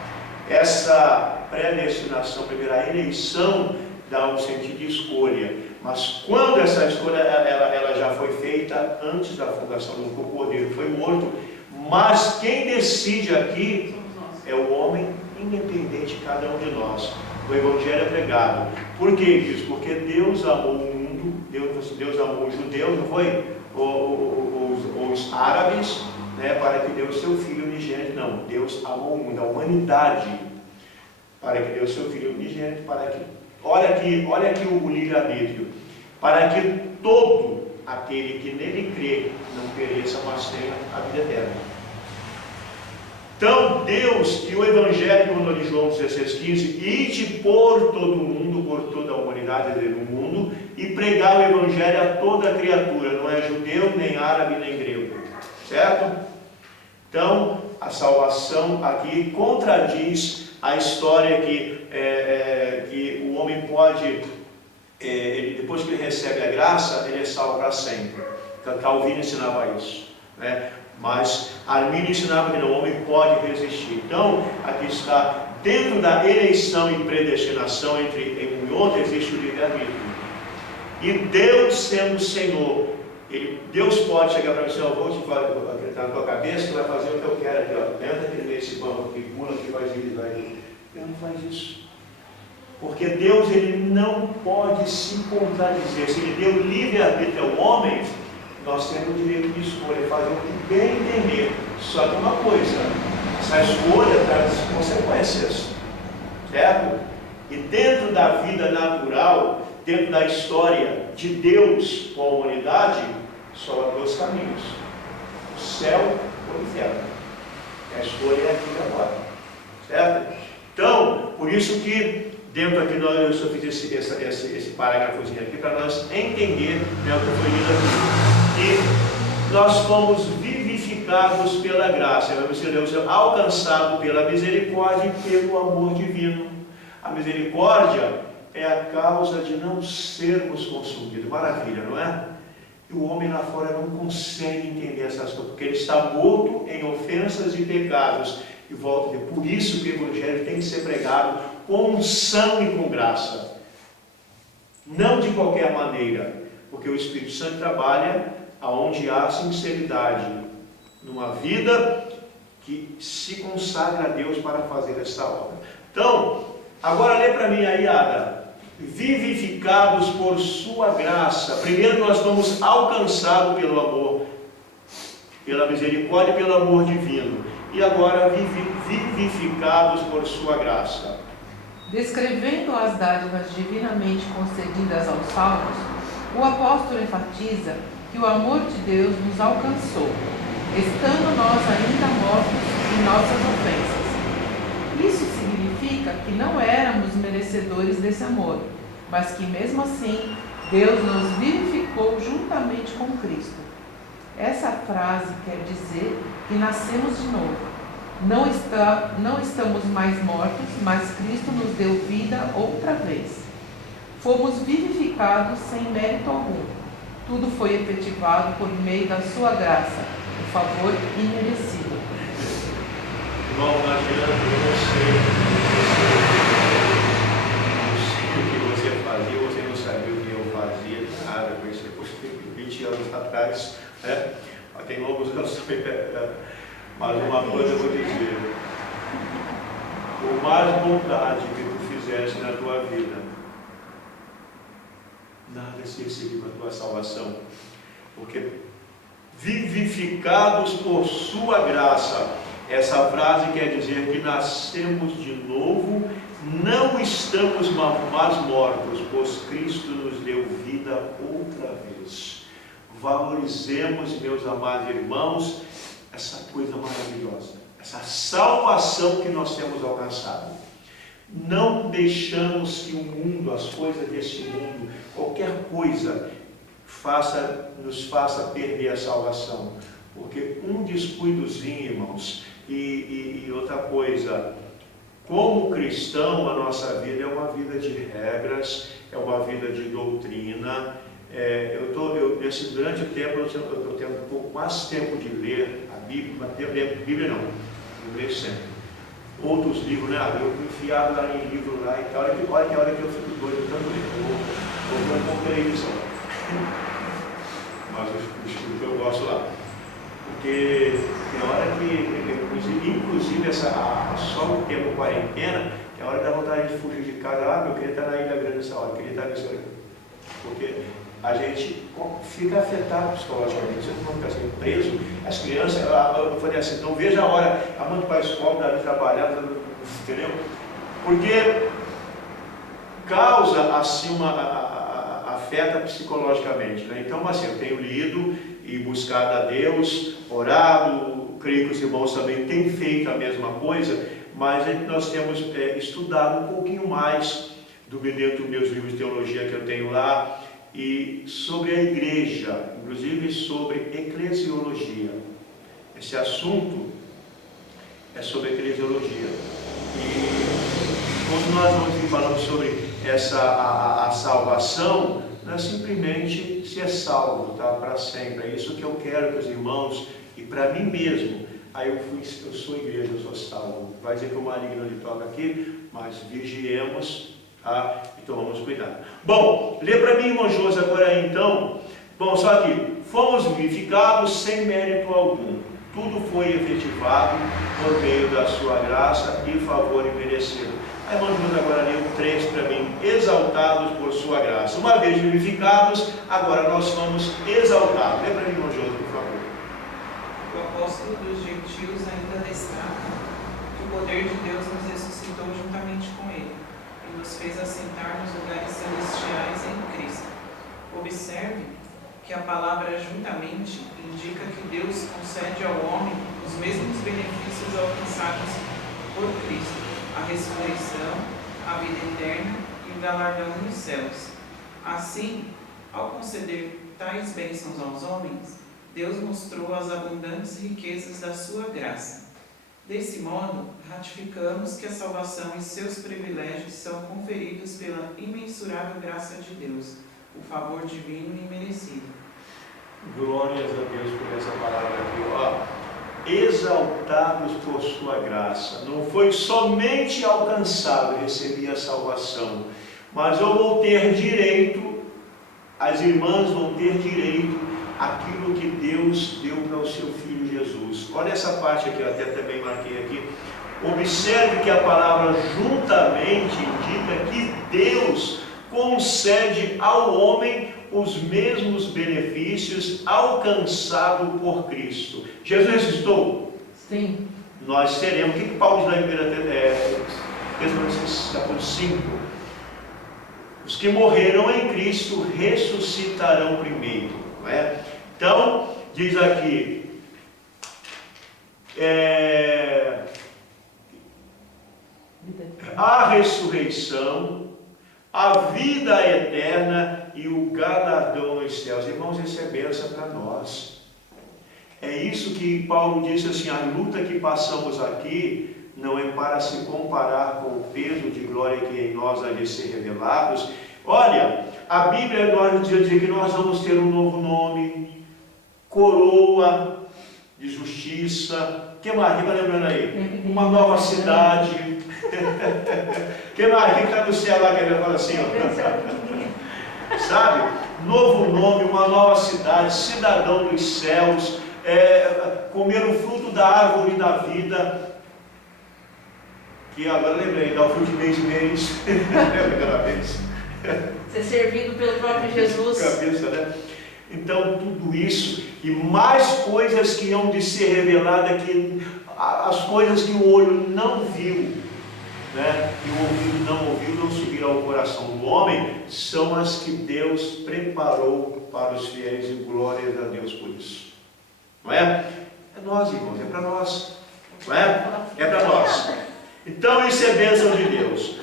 Essa predestinação, primeiro, a eleição dá um sentido de escolha, mas quando essa escolha ela já foi feita antes da fundação do mundo, o Cordeiro foi morto, mas quem decide aqui é o homem independente de cada um de nós. O Evangelho é pregado. Por que isso? Porque Deus amou o mundo, Deus amou os judeus, não foi? Os árabes, né, para que deu seu Filho unigênito. Não, Deus amou o mundo, a humanidade, para que deu seu Filho unigênito, para que, olha aqui o livre-arbítrio, para que todo aquele que nele crê não pereça, mas tenha a vida eterna. Então, Deus, e o Evangelho, quando em João 16,15, ide por todo o mundo, por toda a humanidade do mundo, e pregar o Evangelho a toda a criatura, não é judeu, nem árabe, nem grego, certo? Então, a salvação aqui contradiz a história que o homem pode, depois que ele recebe a graça, ele é salvo para sempre. Calvino ensinava isso, né? Mas Armínio ensinava que não, o homem pode resistir. Então, aqui está, dentro da eleição e predestinação entre um e outro, existe o livre-arbítrio. E Deus sendo Senhor, Deus pode chegar para você, eu vou te acreditar na tua cabeça, tu vai fazer o que eu quero aqui, ó. Entra aqui nesse banco aqui, pula aqui, faz isso, vai. Ele não faz isso. Porque Deus, ele não pode se contradizer. Se ele deu livre-arbítrio ao homem, nós temos o direito de escolha, fazer o que bem entender. Só que uma coisa, essa escolha traz consequências, certo? E dentro da vida natural, dentro da história de Deus com a humanidade, só há dois caminhos: o céu ou o inferno. A escolha é aqui e agora, certo? Então, por isso que dentro aqui eu só fiz esse parágrafozinho aqui para nós entender, né, o que foi lido aqui. E nós fomos vivificados pela graça, vamos ser alcançados pela misericórdia e pelo amor divino. A misericórdia é a causa de não sermos consumidos. Maravilha, não é? E o homem lá fora não consegue entender essas coisas, porque ele está morto em ofensas e pecados. E volta a dizer, por isso que o Evangelho tem que ser pregado com unção e com graça. Não de qualquer maneira, porque o Espírito Santo trabalha aonde há sinceridade, numa vida que se consagra a Deus para fazer essa obra. Então, agora lê para mim aí, Ada. Vivificados por sua graça. Primeiro nós fomos alcançados pelo amor, pela misericórdia e pelo amor divino. E agora vivificados por sua graça. Descrevendo as dádivas divinamente concedidas aos salvos, o apóstolo enfatiza que o amor de Deus nos alcançou, estando nós ainda mortos em nossas ofensas. Isso significa que não éramos merecedores desse amor, mas que mesmo assim Deus nos vivificou juntamente com Cristo. Essa frase quer dizer que nascemos de novo. Não estamos mais mortos, mas Cristo nos deu vida outra vez. Fomos vivificados sem mérito algum. Tudo foi efetivado por meio da sua graça, o favor imerecido. Irmão, não adianta o que você fazia, você não sabia o que eu fazia, nada, eu pensei, poxa, 20 anos atrás, né? Mas tem longos anos também, mas uma coisa eu vou dizer: por mais bondade que tu fizesse na tua vida, nada se excede para a tua salvação, porque vivificados por sua graça, essa frase quer dizer que nascemos de novo não estamos mais mortos, pois Cristo nos deu vida outra vez. Valorizemos, meus amados irmãos, essa coisa maravilhosa, essa salvação que nós temos alcançado. Não deixamos que o mundo, as coisas deste mundo, qualquer coisa nos faça perder a salvação. Porque um descuidozinho, irmãos, e outra coisa, como cristão, a nossa vida é uma vida de regras, é uma vida de doutrina. Durante o tempo, eu tenho um pouco mais tempo de ler a Bíblia, mas Bíblia não, eu leio sempre. Outros livros, né? Eu fui enfiado lá em livro lá e tal, olha que hora que eu fico doido tanto ler. Eu vou com televisão. Mas o estudo que eu gosto lá. Porque tem hora que, inclusive só o tempo quarentena, é hora da vontade de fugir de casa. Eu queria estar na Ilha Grande nessa hora, eu queria estar nesse hora. Porque a gente fica afetado psicologicamente, você não fica assim, preso. As crianças, eu falei assim, não veja a hora, a mãe para a escola, dali trabalhando, entendeu? Porque causa assim afeta psicologicamente, né? Então assim, eu tenho lido e buscado a Deus, orado, creio que os irmãos também têm feito a mesma coisa, mas nós temos estudado um pouquinho mais dentro dos meus livros de teologia que eu tenho lá, e sobre a igreja, inclusive sobre eclesiologia. Esse assunto é sobre eclesiologia. E quando nós vamos falando sobre a salvação, não é simplesmente ser salvo, tá? Para sempre. É isso que eu quero que os irmãos, e para mim mesmo, eu sou igreja, eu sou salvo. Vai dizer que o maligno lhe toca aqui, mas vigiemos, tá? E tomamos cuidado. Bom, lê para mim, irmão José, agora então. Bom, só que fomos vivificados sem mérito algum. Tudo foi efetivado por meio da sua graça e favor imerecido. Aí, irmão José, agora lê o 3 para mim. Exaltados por sua graça. Uma vez vivificados, agora nós somos exaltados. Lê para mim, irmão José, por favor. O apóstolo dos gentios ainda destaca que o poder de Deus nos ressuscitou juntamente com ele e nos fez assentar nos lugares celestiais em Cristo. Observe que a palavra juntamente indica que Deus concede ao homem os mesmos benefícios alcançados por Cristo, a ressurreição, a vida eterna e o galardão nos céus. Assim, ao conceder tais bênçãos aos homens, Deus mostrou as abundantes riquezas da sua graça. Desse modo, ratificamos que a salvação e seus privilégios são conferidos pela imensurável graça de Deus, o favor divino e merecido. Glórias a Deus por essa palavra aqui. Exaltados por sua graça. Não foi somente alcançado, recebi a salvação, mas eu vou ter direito, as irmãs vão ter direito àquilo que Deus deu para o seu Filho Jesus. Olha essa parte aqui, eu até também marquei aqui. Observe que a palavra juntamente indica que Deus concede ao homem os mesmos benefícios alcançados por Cristo. Jesus ressuscitou? Sim. Nós teremos. O que Paulo diz lá em Tessalonicenses capítulo 5? Os que morreram em Cristo ressuscitarão primeiro. Não é? Então, diz aqui, a ressurreição, a vida eterna e o galardão nos céus. Irmãos, isso é bênção para nós. É isso que Paulo disse assim, a luta que passamos aqui não é para se comparar com o peso de glória que em nós há de ser revelados. Olha, a Bíblia nos diz que nós vamos ter um novo nome, coroa de justiça. O que mais? Quem está lembrando aí? Uma nova cidade. Quem mais? Quem está no céu lá que ele fala assim, ó. Sabe? Novo nome, uma nova cidade, cidadão dos céus, comer o fruto da árvore da vida. Que agora lembrei, dá o fruto de mês. Primeira vez. Ser servido pelo próprio Jesus. Cabeça, né? Então, tudo isso e mais coisas que hão de ser reveladas, as coisas que o olho não viu, né, e o ouvido não ouviu, não subiram ao coração do homem, são as que Deus preparou para os fiéis, e glórias a Deus por isso. Não é? É nós, irmãos, é para nós. Não é? É para nós. Então isso é bênção de Deus.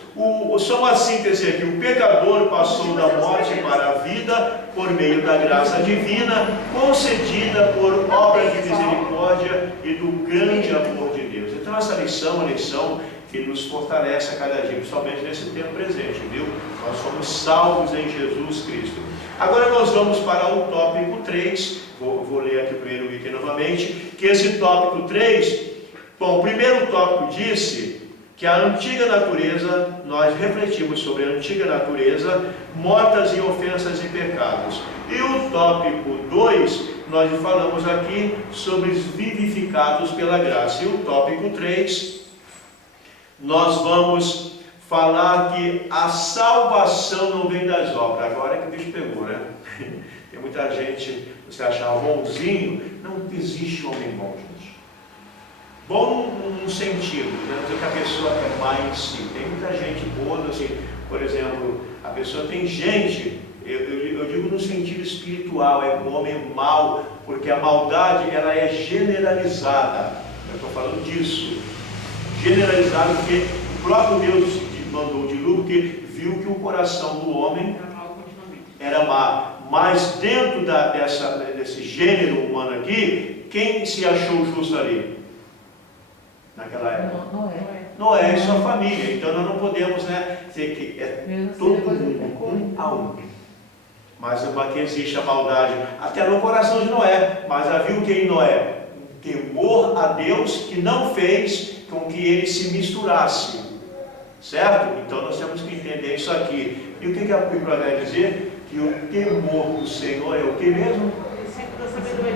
Só uma síntese aqui: o pecador passou da morte para a vida por meio da graça divina, concedida por obra de misericórdia e do grande amor de Deus. Então essa lição, a lição que nos fortalece a cada dia, principalmente nesse tempo presente, viu? Nós somos salvos em Jesus Cristo. Agora nós vamos para o tópico 3, vou ler aqui o primeiro item novamente, que esse tópico 3, bom, o primeiro tópico disse que a antiga natureza, nós refletimos sobre a antiga natureza, mortas em ofensas e pecados. E o tópico 2, nós falamos aqui sobre os vivificados pela graça. E o tópico 3, nós vamos falar que a salvação não vem das obras. Agora é que o bicho pegou, né? Tem muita gente, você achar bonzinho, não existe homem bom, gente. Bom num sentido, né? Dizer que a pessoa é má em si. Tem muita gente boa, assim, por exemplo, a pessoa tem gente, eu digo no sentido espiritual, é um homem mau, porque a maldade ela é generalizada. Eu estou falando disso. Generalizada porque o próprio Deus mandou o dilúvio, porque viu que o coração do homem era mau. Mas dentro desse gênero humano aqui, quem se achou justo ali? Naquela época? Noé e sua família. Então nós não podemos, né, dizer que é todo mundo, um a um. Mas aqui existe a maldade, até no coração de Noé. Mas havia o que em Noé? Um temor a Deus que não fez com que ele se misturasse. Certo? Então nós temos que entender isso aqui. E o que a Bíblia vai dizer? Que o temor do Senhor é o que mesmo?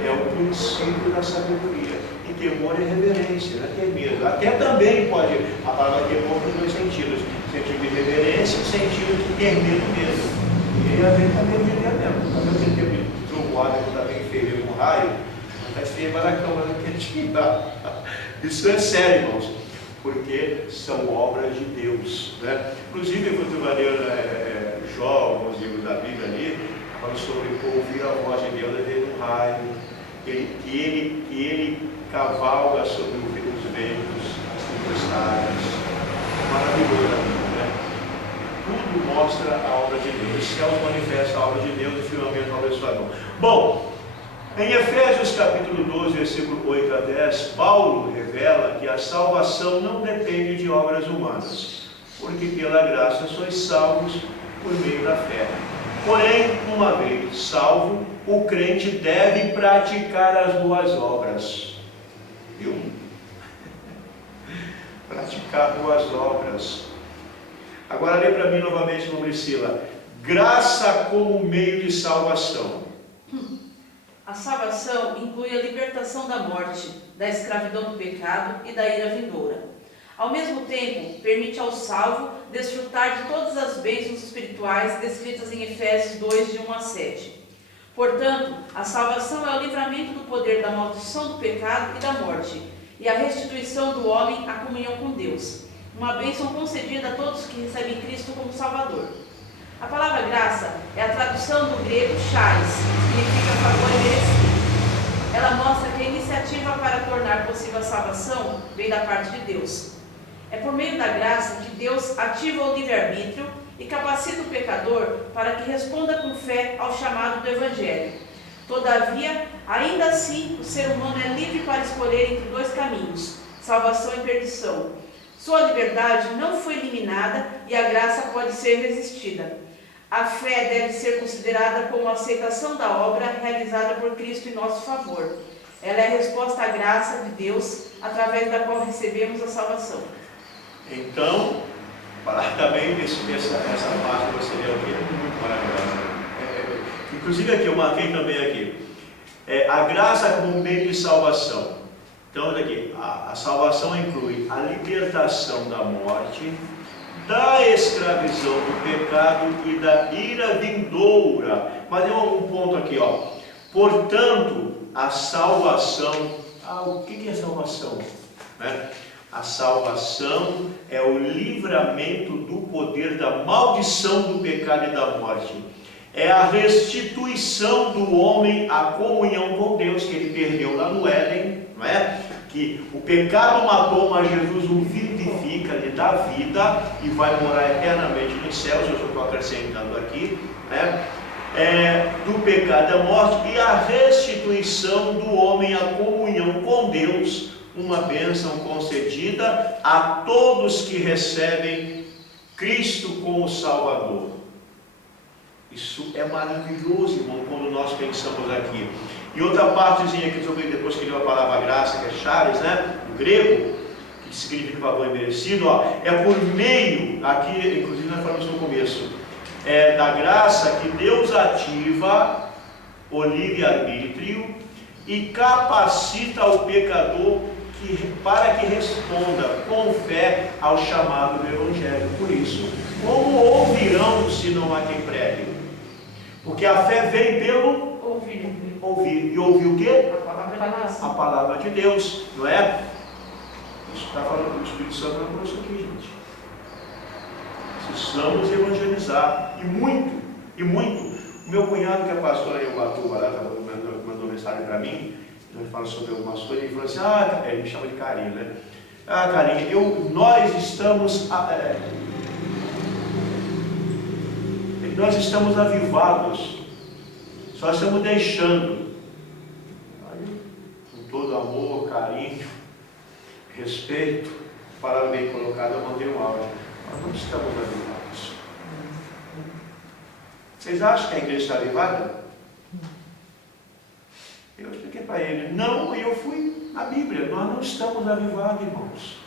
É o princípio da sabedoria. E temor é reverência, não é ter medo. Até também pode, a palavra temor tem dois sentidos: sentido de reverência e sentido de ter medo mesmo. E aí a gente está meio de Deus mesmo. Às vezes tem medo de trovoada, que está bem feio com raio, não está feio para a cama, não quer tirar. Isso é sério, irmãos, porque são obras de Deus, né? Inclusive, muito maneiro, Jó, alguns livros da Bíblia ali, fala sobre ouvir a voz de Deus, ver um raio, que ele cavalga sobre os ventos, as tempestades. Maravilhoso, né? Tudo mostra a obra de Deus. Os céus manifestam a obra de Deus e o firmamento abençoador. Bom, em Efésios capítulo 12, versículo 8 a 10, Paulo revela que a salvação não depende de obras humanas, porque pela graça sois salvos por meio da fé. Porém, uma vez salvo, o crente deve praticar as boas obras. Viu? Praticar boas obras. Agora lê para mim novamente, irmã Priscila. Graça como meio de salvação. A salvação inclui a libertação da morte, da escravidão do pecado e da ira vindoura. Ao mesmo tempo, permite ao salvo desfrutar de todas as bênçãos espirituais descritas em Efésios 2, de 1 a 7. Portanto, a salvação é o livramento do poder da maldição do pecado e da morte, e a restituição do homem à comunhão com Deus, uma bênção concedida a todos que recebem Cristo como Salvador. A palavra graça é a tradução do grego charis, que significa favor merecido. Ela mostra que a iniciativa para tornar possível a salvação vem da parte de Deus. É por meio da graça que Deus ativa o livre-arbítrio e capacita o pecador para que responda com fé ao chamado do Evangelho. Todavia, ainda assim, o ser humano é livre para escolher entre dois caminhos, salvação e perdição. Sua liberdade não foi eliminada e a graça pode ser resistida. A fé deve ser considerada como a aceitação da obra realizada por Cristo em nosso favor. Ela é a resposta à graça de Deus, através da qual recebemos a salvação. Então, falar também essa parte que você leu aqui é muito maravilhosa. Inclusive aqui, eu marquei também aqui. A graça como meio de salvação. Então, aqui, a salvação inclui a libertação da morte, da escravidão do pecado e da ira vindoura. Mas tem um ponto aqui, ó. Portanto, a salvação... o que é salvação? A salvação é o livramento do poder da maldição do pecado e da morte. É a restituição do homem à comunhão com Deus, que ele perdeu lá no Éden, não é? Que o pecado matou, mas Jesus o vivifica, lhe dá vida e vai morar eternamente nos céus. Eu estou acrescentando aqui, né? Do pecado à morte e a restituição do homem à comunhão com Deus, uma bênção concedida a todos que recebem Cristo como Salvador. Isso é maravilhoso, irmão, quando nós pensamos aqui. E outra partezinha que eu vi depois que leu a palavra graça, que é charis, né? O grego, que significa favor imerecido, é por meio, aqui, inclusive nós falamos no começo, da graça que Deus ativa o livre-arbítrio e capacita o pecador para que responda com fé ao chamado do Evangelho. Por isso, como ouvirão se não há quem pregue? Porque a fé vem pelo ouvir. E ouvir o quê? A palavra de Deus, não é? Isso está falando do Espírito Santo falando isso aqui, gente. Precisamos evangelizar, e muito, e muito. O meu cunhado, que é pastor em Ubatuba, lá, mandou mensagem para mim, ele fala sobre algumas coisas, ele falou assim, ele me chama de carinho, né? Carinho, nós estamos avivados, só estamos deixando. Aí, com todo amor, carinho, respeito, palavra bem colocada, eu mandei um áudio. Nós não estamos avivados. Vocês acham que a igreja está avivada? Eu expliquei para ele, não, e eu fui na Bíblia, nós não estamos avivados, irmãos.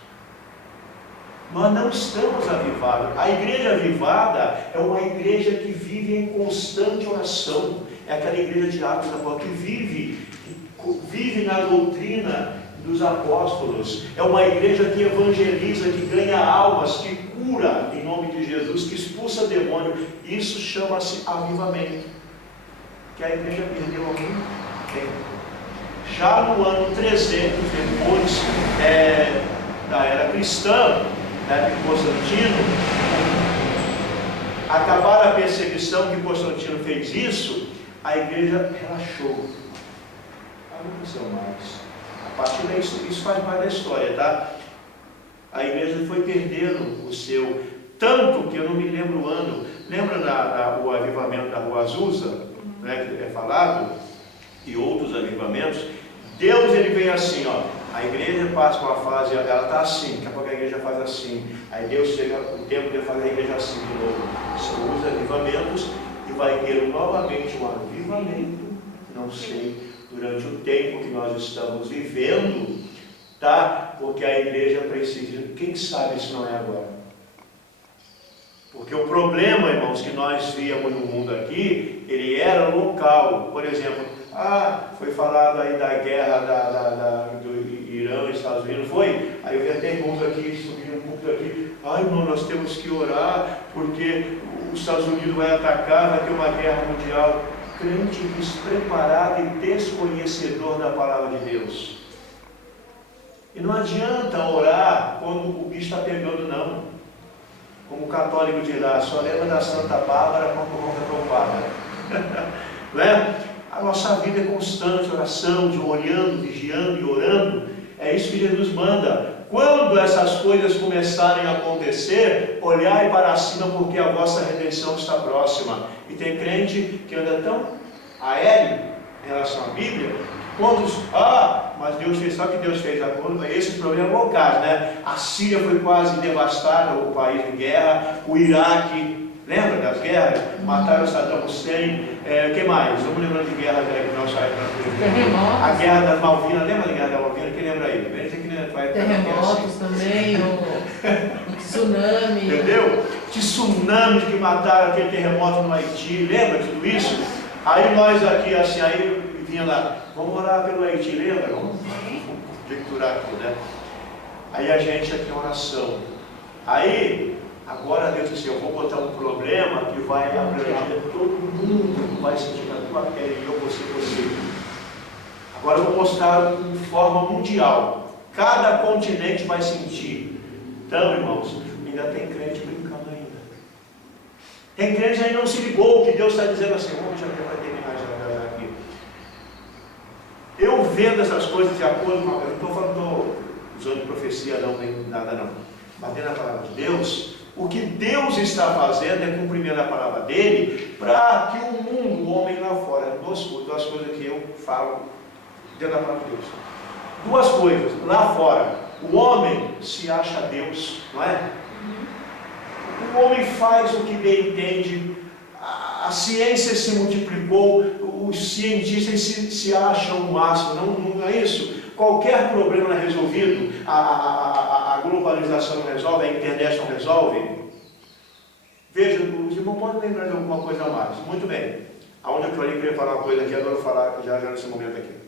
Nós não estamos avivados. A igreja avivada é uma igreja que vive em constante oração. É aquela igreja de Atos da Palavra que vive na doutrina dos apóstolos. É uma igreja que evangeliza, que ganha almas, que cura em nome de Jesus, que expulsa demônio. Isso chama-se avivamento, que a igreja perdeu há muito tempo. Já no ano 300 depois da era cristã, de Constantino, acabar a perseguição que Constantino fez isso, a igreja relaxou. Não aconteceu mais. A partir daí, isso faz parte da história, tá? A igreja foi perdendo o seu, tanto que eu não me lembro o ano. Lembra o avivamento da Rua Azusa, né, que é falado, e outros avivamentos? Deus, ele vem assim, a igreja passa uma fase, ela está assim, daqui a pouco a igreja faz assim, aí Deus chega o tempo de fazer a igreja assim de novo. São os avivamentos e vai ter novamente um avivamento, não sei, durante o tempo que nós estamos vivendo, tá? Porque a igreja precisa, quem sabe se não é agora? Porque o problema, irmãos, que nós víamos no mundo aqui, ele era local. Por exemplo, foi falado aí da guerra do Irã e Estados Unidos, foi? Aí eu vi até irmãos aqui, subiram um pouco daqui, irmão, nós temos que orar, porque os Estados Unidos vai atacar, vai ter uma guerra mundial. Crente despreparado e desconhecedor da palavra de Deus. E não adianta orar quando o bicho está pegando, não. Como o católico dirá, só lembra da Santa Bárbara quando ronca trombada. Não é? A nossa vida é constante, oração, de olhando, vigiando e orando. É isso que Jesus manda. Quando essas coisas começarem a acontecer, olhai para cima, porque a vossa redenção está próxima. E tem crente que anda tão aéreo em relação à Bíblia, mas Deus fez, sabe o que Deus fez? Esses problemas locais, né? A Síria foi quase devastada, o país em guerra, o Iraque, lembra das guerras? Mataram Saddam Hussein, o que mais? Vamos lembrando de guerra que nós saímos. A guerra das Malvinas, lembra da guerra das Malvinas? Quem lembra aí? Terremotos também, o tsunami. Entendeu? Tsunamis que mataram aquele terremoto no Haiti, lembra de tudo isso? Aí nós aqui, assim, aí vinha lá, vamos orar pelo Haiti, lembra? Vamos conjecturar aqui, né? Aí a gente aqui em oração. Aí, agora Deus disse, eu vou botar um problema que vai abranger todo mundo, que vai sentir na tua pele, eu, você. Agora eu vou mostrar de forma mundial. Cada continente vai sentir. Então, irmãos, ainda tem crente brincando ainda. Tem crente que ainda não se ligou que Deus está dizendo assim, já vai terminar já aqui. Eu vendo essas coisas de acordo com... Eu não estou falando, usando profecia não, nem nada não. Batendo na palavra de Deus, o que Deus está fazendo é cumprimento a palavra dele para que o mundo, o homem lá fora, duas coisas que eu falo dentro da palavra de Deus. Duas coisas, lá fora, o homem se acha Deus, não é? O homem faz o que bem entende, a ciência se multiplicou, os cientistas se acham o máximo, não é isso? Qualquer problema não é resolvido, a globalização não resolve, a internet não resolve. Veja, os irmãos podem lembrar de alguma coisa a mais. Muito bem. Aonde eu queria falar uma coisa aqui, agora eu vou falar já nesse momento aqui.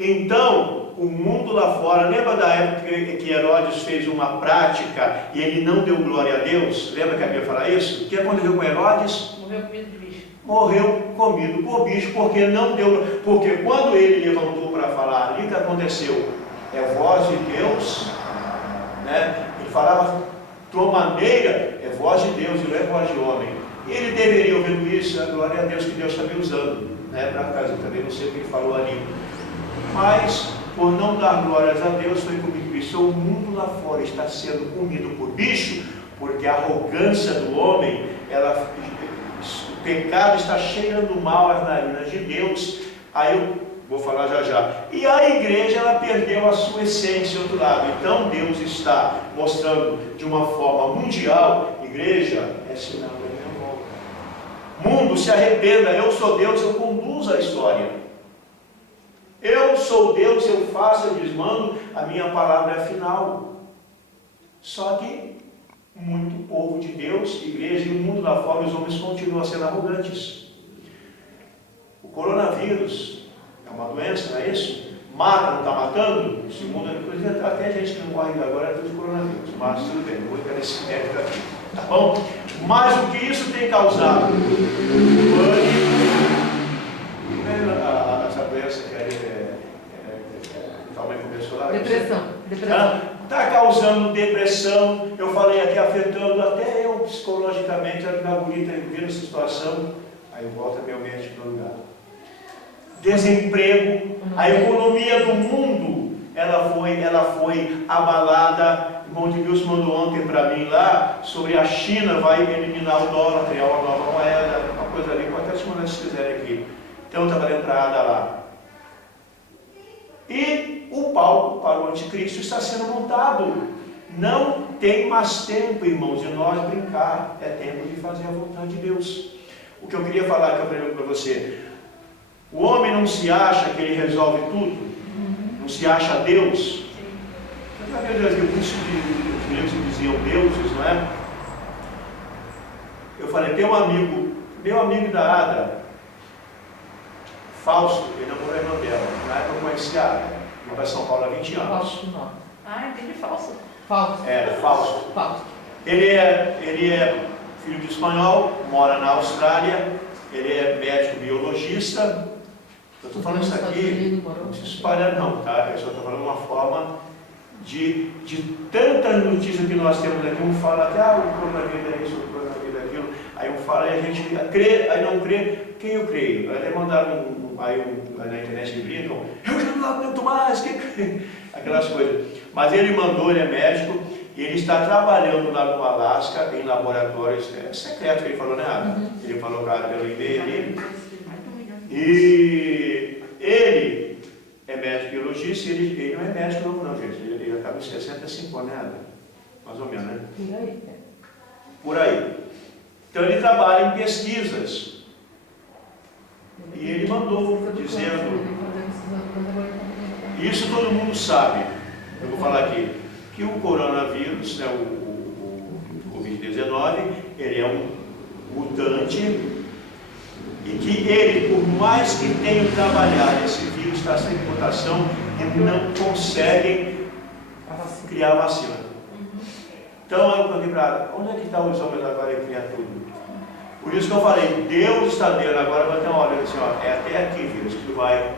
Então, o mundo lá fora, lembra da época que Herodes fez uma prática e ele não deu glória a Deus? Lembra que a Bíblia fala isso? O que aconteceu com Herodes? Morreu comido de bicho. Morreu comido por bicho, porque não deu. Porque quando ele levantou para falar ali, o que aconteceu? É voz de Deus, né? Ele falava de uma maneira, é voz de Deus e não é voz de homem. E ele deveria ouvir isso, glória a Deus, que Deus está me usando, né? Para casa, eu também não sei o que ele falou ali. Mas, por não dar glórias a Deus, foi comido bicho. O mundo lá fora está sendo comido por bicho, porque a arrogância do homem, o pecado está cheirando mal às narinas de Deus. Aí eu vou falar já. E a igreja, ela perdeu a sua essência do outro lado. Então Deus está mostrando de uma forma mundial, igreja, é sinal da minha volta. Mundo, se arrependa, eu sou Deus, eu conduzo a história. Eu sou Deus, eu faço, eu desmando, a minha palavra é final. Só que muito povo de Deus, igreja e o mundo lá fora, os homens continuam sendo arrogantes. O coronavírus é uma doença, não é isso? Mata, não está matando? Segundo, até gente que não morre agora é tudo de coronavírus, mas tudo bem, não vou entrar nesse mérito aqui, tá bom? Mas o que isso tem causado? Essa doença que também começou lá. Depressão. Está causando depressão, eu falei aqui, afetando até eu psicologicamente, a bonita vendo essa situação, aí volta meu mente para o lugar. Desemprego, a economia do mundo, ela foi abalada. O irmão de Deus mandou ontem para mim lá, sobre a China vai eliminar o dólar, criar uma nova moeda, uma coisa ali, pode até te mandar se quiserem aqui. Então está valendo entrada lá. E o palco para o anticristo está sendo montado. Não tem mais tempo, irmãos, de nós brincar. É tempo de fazer a vontade de Deus. O que eu queria falar, que eu aprendi para você. O homem não se acha que ele resolve tudo. Não se acha Deus. Os gregos diziam deuses, não é? Eu falei, meu amigo da Ada, Fausto, ele namorou a irmã dela. Na época eu conheci a Ada. Vim para São Paulo há 20 anos. Fausto, não. Ah, entendi falso. Fausto. Fausto. Ele é filho de espanhol, mora na Austrália, ele é médico biologista. Eu estou falando isso aqui, não se espalha não, tá? Eu só estou falando uma forma de tantas notícias que nós temos aqui. Um fala até, o coronavírus é isso, o coronavírus é aquilo. Aí um fala e a gente crê, aí não crê. Quem eu creio? Até mandaram aí na internet que brincam, eu já não aguento mais, aquelas coisas. Mas ele mandou, ele é médico, e ele está trabalhando lá no Alasca, em laboratórios, secreto que ele falou, né? Ele falou, cara, pelo e-mail ali. E ele é médico biologista, e ele não é médico novo não, gente. Ele já está com 65 anos, né? Mais ou menos, né? Por aí. Então ele trabalha em pesquisas. E ele mandou dizendo, isso todo mundo sabe, eu vou falar aqui, que o coronavírus, né, o Covid-19, ele é um mutante e que ele, por mais que tenha trabalhado, esse vírus está sem mutação e não conseguem criar vacina. Então eu perguntei para onde é que estão os homens agora em criar tudo? Por isso que eu falei, Deus está dentro, agora vai ter uma hora assim, ó, é até aqui, vírus, que vai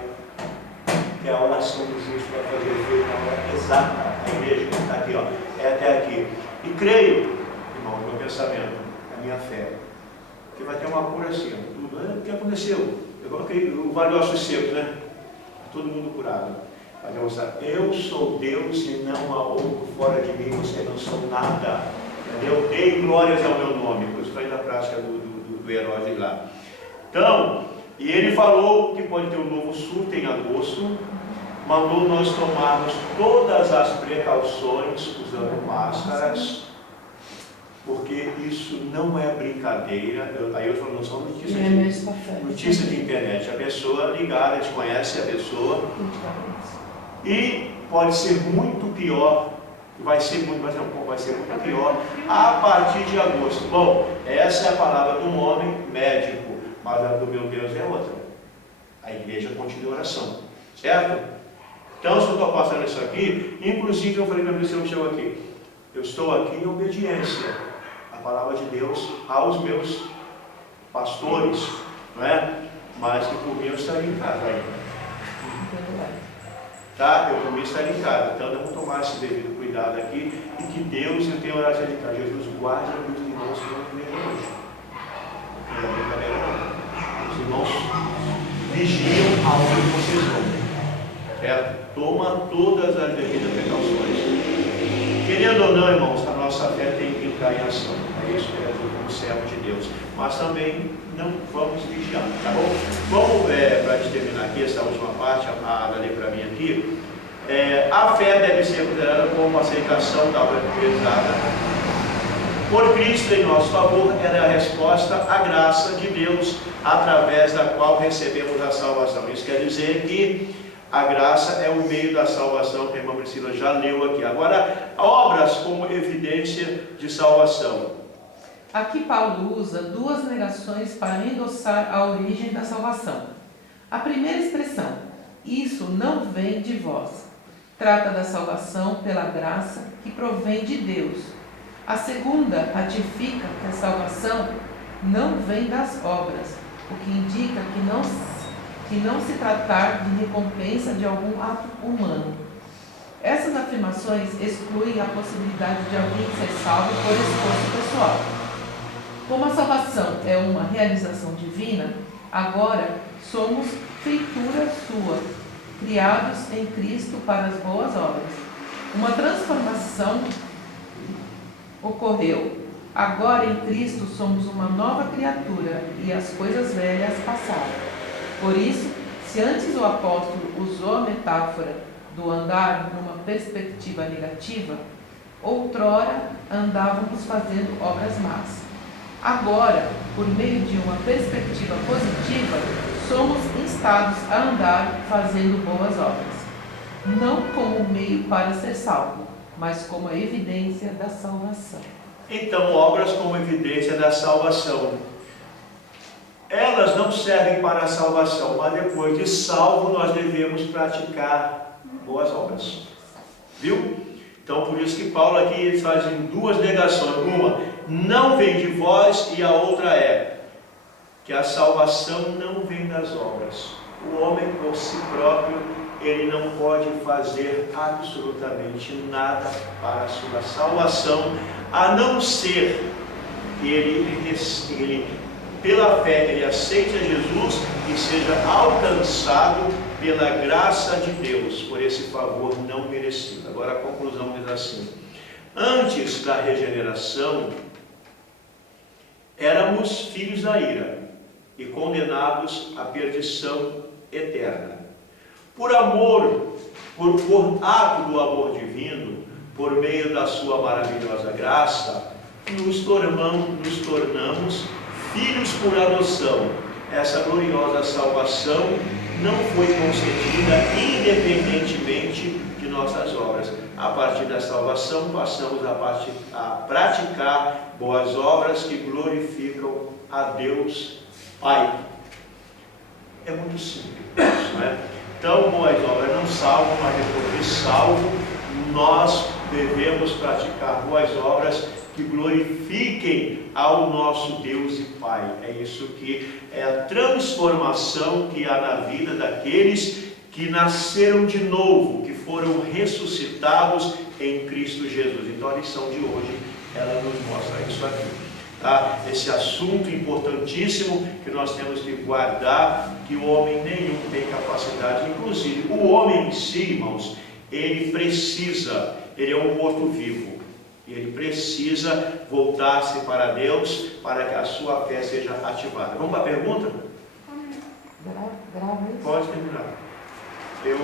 que a oração dos justos vai fazer efeito na hora exata. A igreja está aqui, ó, é até aqui. E creio, irmão, no meu pensamento, na minha fé, que vai ter uma cura assim, ó, tudo. O que aconteceu? Eu coloquei o Vale dos Ossos Secos, né? Todo mundo curado. Vai demonstrar, eu sou Deus e não há outro fora de mim, você não são nada. Entendeu? Dei glórias ao meu nome. Por isso faz a prática do Herodes lá. Então, e ele falou que pode ter um novo surto em agosto, mandou nós tomarmos todas as precauções usando máscaras, porque isso não é brincadeira. Aí eu falo, não são notícias de internet. A pessoa ligada, desconhece a pessoa, e pode ser muito pior. Vai ser muito pior a partir de agosto. Bom, essa é a palavra de um homem médico, mas a do meu Deus é outra. A igreja continua a oração, certo? Então, se eu estou passando isso aqui, inclusive eu falei para você, eu chego aqui, eu estou aqui em obediência à palavra de Deus, aos meus pastores, não é? Mas que por mim eu estaria em casa ainda. Tá? Eu por mim estaria em casa. Então, vamos tomar esse devido cuidado aqui, e que Deus, eu tenho oração de casa, Jesus guarde os irmãos que não vêm hoje. Os irmãos vigiam aonde vocês vão, certo? Toma todas as devidas precauções. Querendo ou não, irmãos, a nossa fé tem que entrar em ação. É isso que é como servo de Deus. Mas também não vamos vigiar, tá bom? Vamos, para terminar aqui essa última parte, a ler para mim aqui. A fé deve ser considerada como a aceitação da obra realizada por Cristo em nosso favor. Ela é a resposta à graça de Deus, através da qual recebemos a salvação. Isso quer dizer que a graça é o meio da salvação, que a irmã Priscila já leu aqui. Agora, obras como evidência de salvação. Aqui Paulo usa duas negações para endossar a origem da salvação. A primeira expressão, isso não vem de vós, trata da salvação pela graça que provém de Deus. A segunda ratifica que a salvação não vem das obras, o que indica que não se tratar de recompensa de algum ato humano. Essas afirmações excluem a possibilidade de alguém ser salvo por esforço pessoal. Como a salvação é uma realização divina, agora somos feitura sua, criados em Cristo para as boas obras. Uma transformação ocorreu. Agora em Cristo somos uma nova criatura e as coisas velhas passaram. Por isso, se antes o apóstolo usou a metáfora do andar numa perspectiva negativa, outrora andávamos fazendo obras más. Agora, por meio de uma perspectiva positiva, somos instados a andar fazendo boas obras, não como meio para ser salvo, mas como a evidência da salvação. Então, obras como evidência da salvação. Elas não servem para a salvação, mas depois de salvo nós devemos praticar boas obras. Viu? Então, por isso que Paulo aqui faz duas negações. Uma, não vem de vós, e a outra é que a salvação não vem das obras. O homem por si próprio, ele não pode fazer absolutamente nada para a sua salvação, a não ser que ele pela fé, ele aceite a Jesus e seja alcançado pela graça de Deus, por esse favor não merecido. Agora a conclusão diz assim: antes da regeneração, éramos filhos da ira e condenados à perdição eterna. Por amor, por ato do amor divino, por meio da sua maravilhosa graça, nos tornamos filhos por adoção. Essa gloriosa salvação não foi concedida independentemente de nossas obras. A partir da salvação, passamos a praticar boas obras que glorificam a Deus Pai. É muito simples, não é? Então, boas obras não salvam, mas depois de salvo, nós devemos praticar boas obras que glorifiquem ao nosso Deus e Pai. É isso que é a transformação que há na vida daqueles que nasceram de novo, que foram ressuscitados em Cristo Jesus. Então a lição de hoje, ela nos mostra isso aqui. Tá? Esse assunto importantíssimo que nós temos que guardar, que o homem nenhum tem capacidade, inclusive o homem em si, irmãos, ele é um morto-vivo, e ele precisa voltar-se para Deus para que a sua fé seja ativada. Vamos para a pergunta? Grave isso. Pode terminar. Eu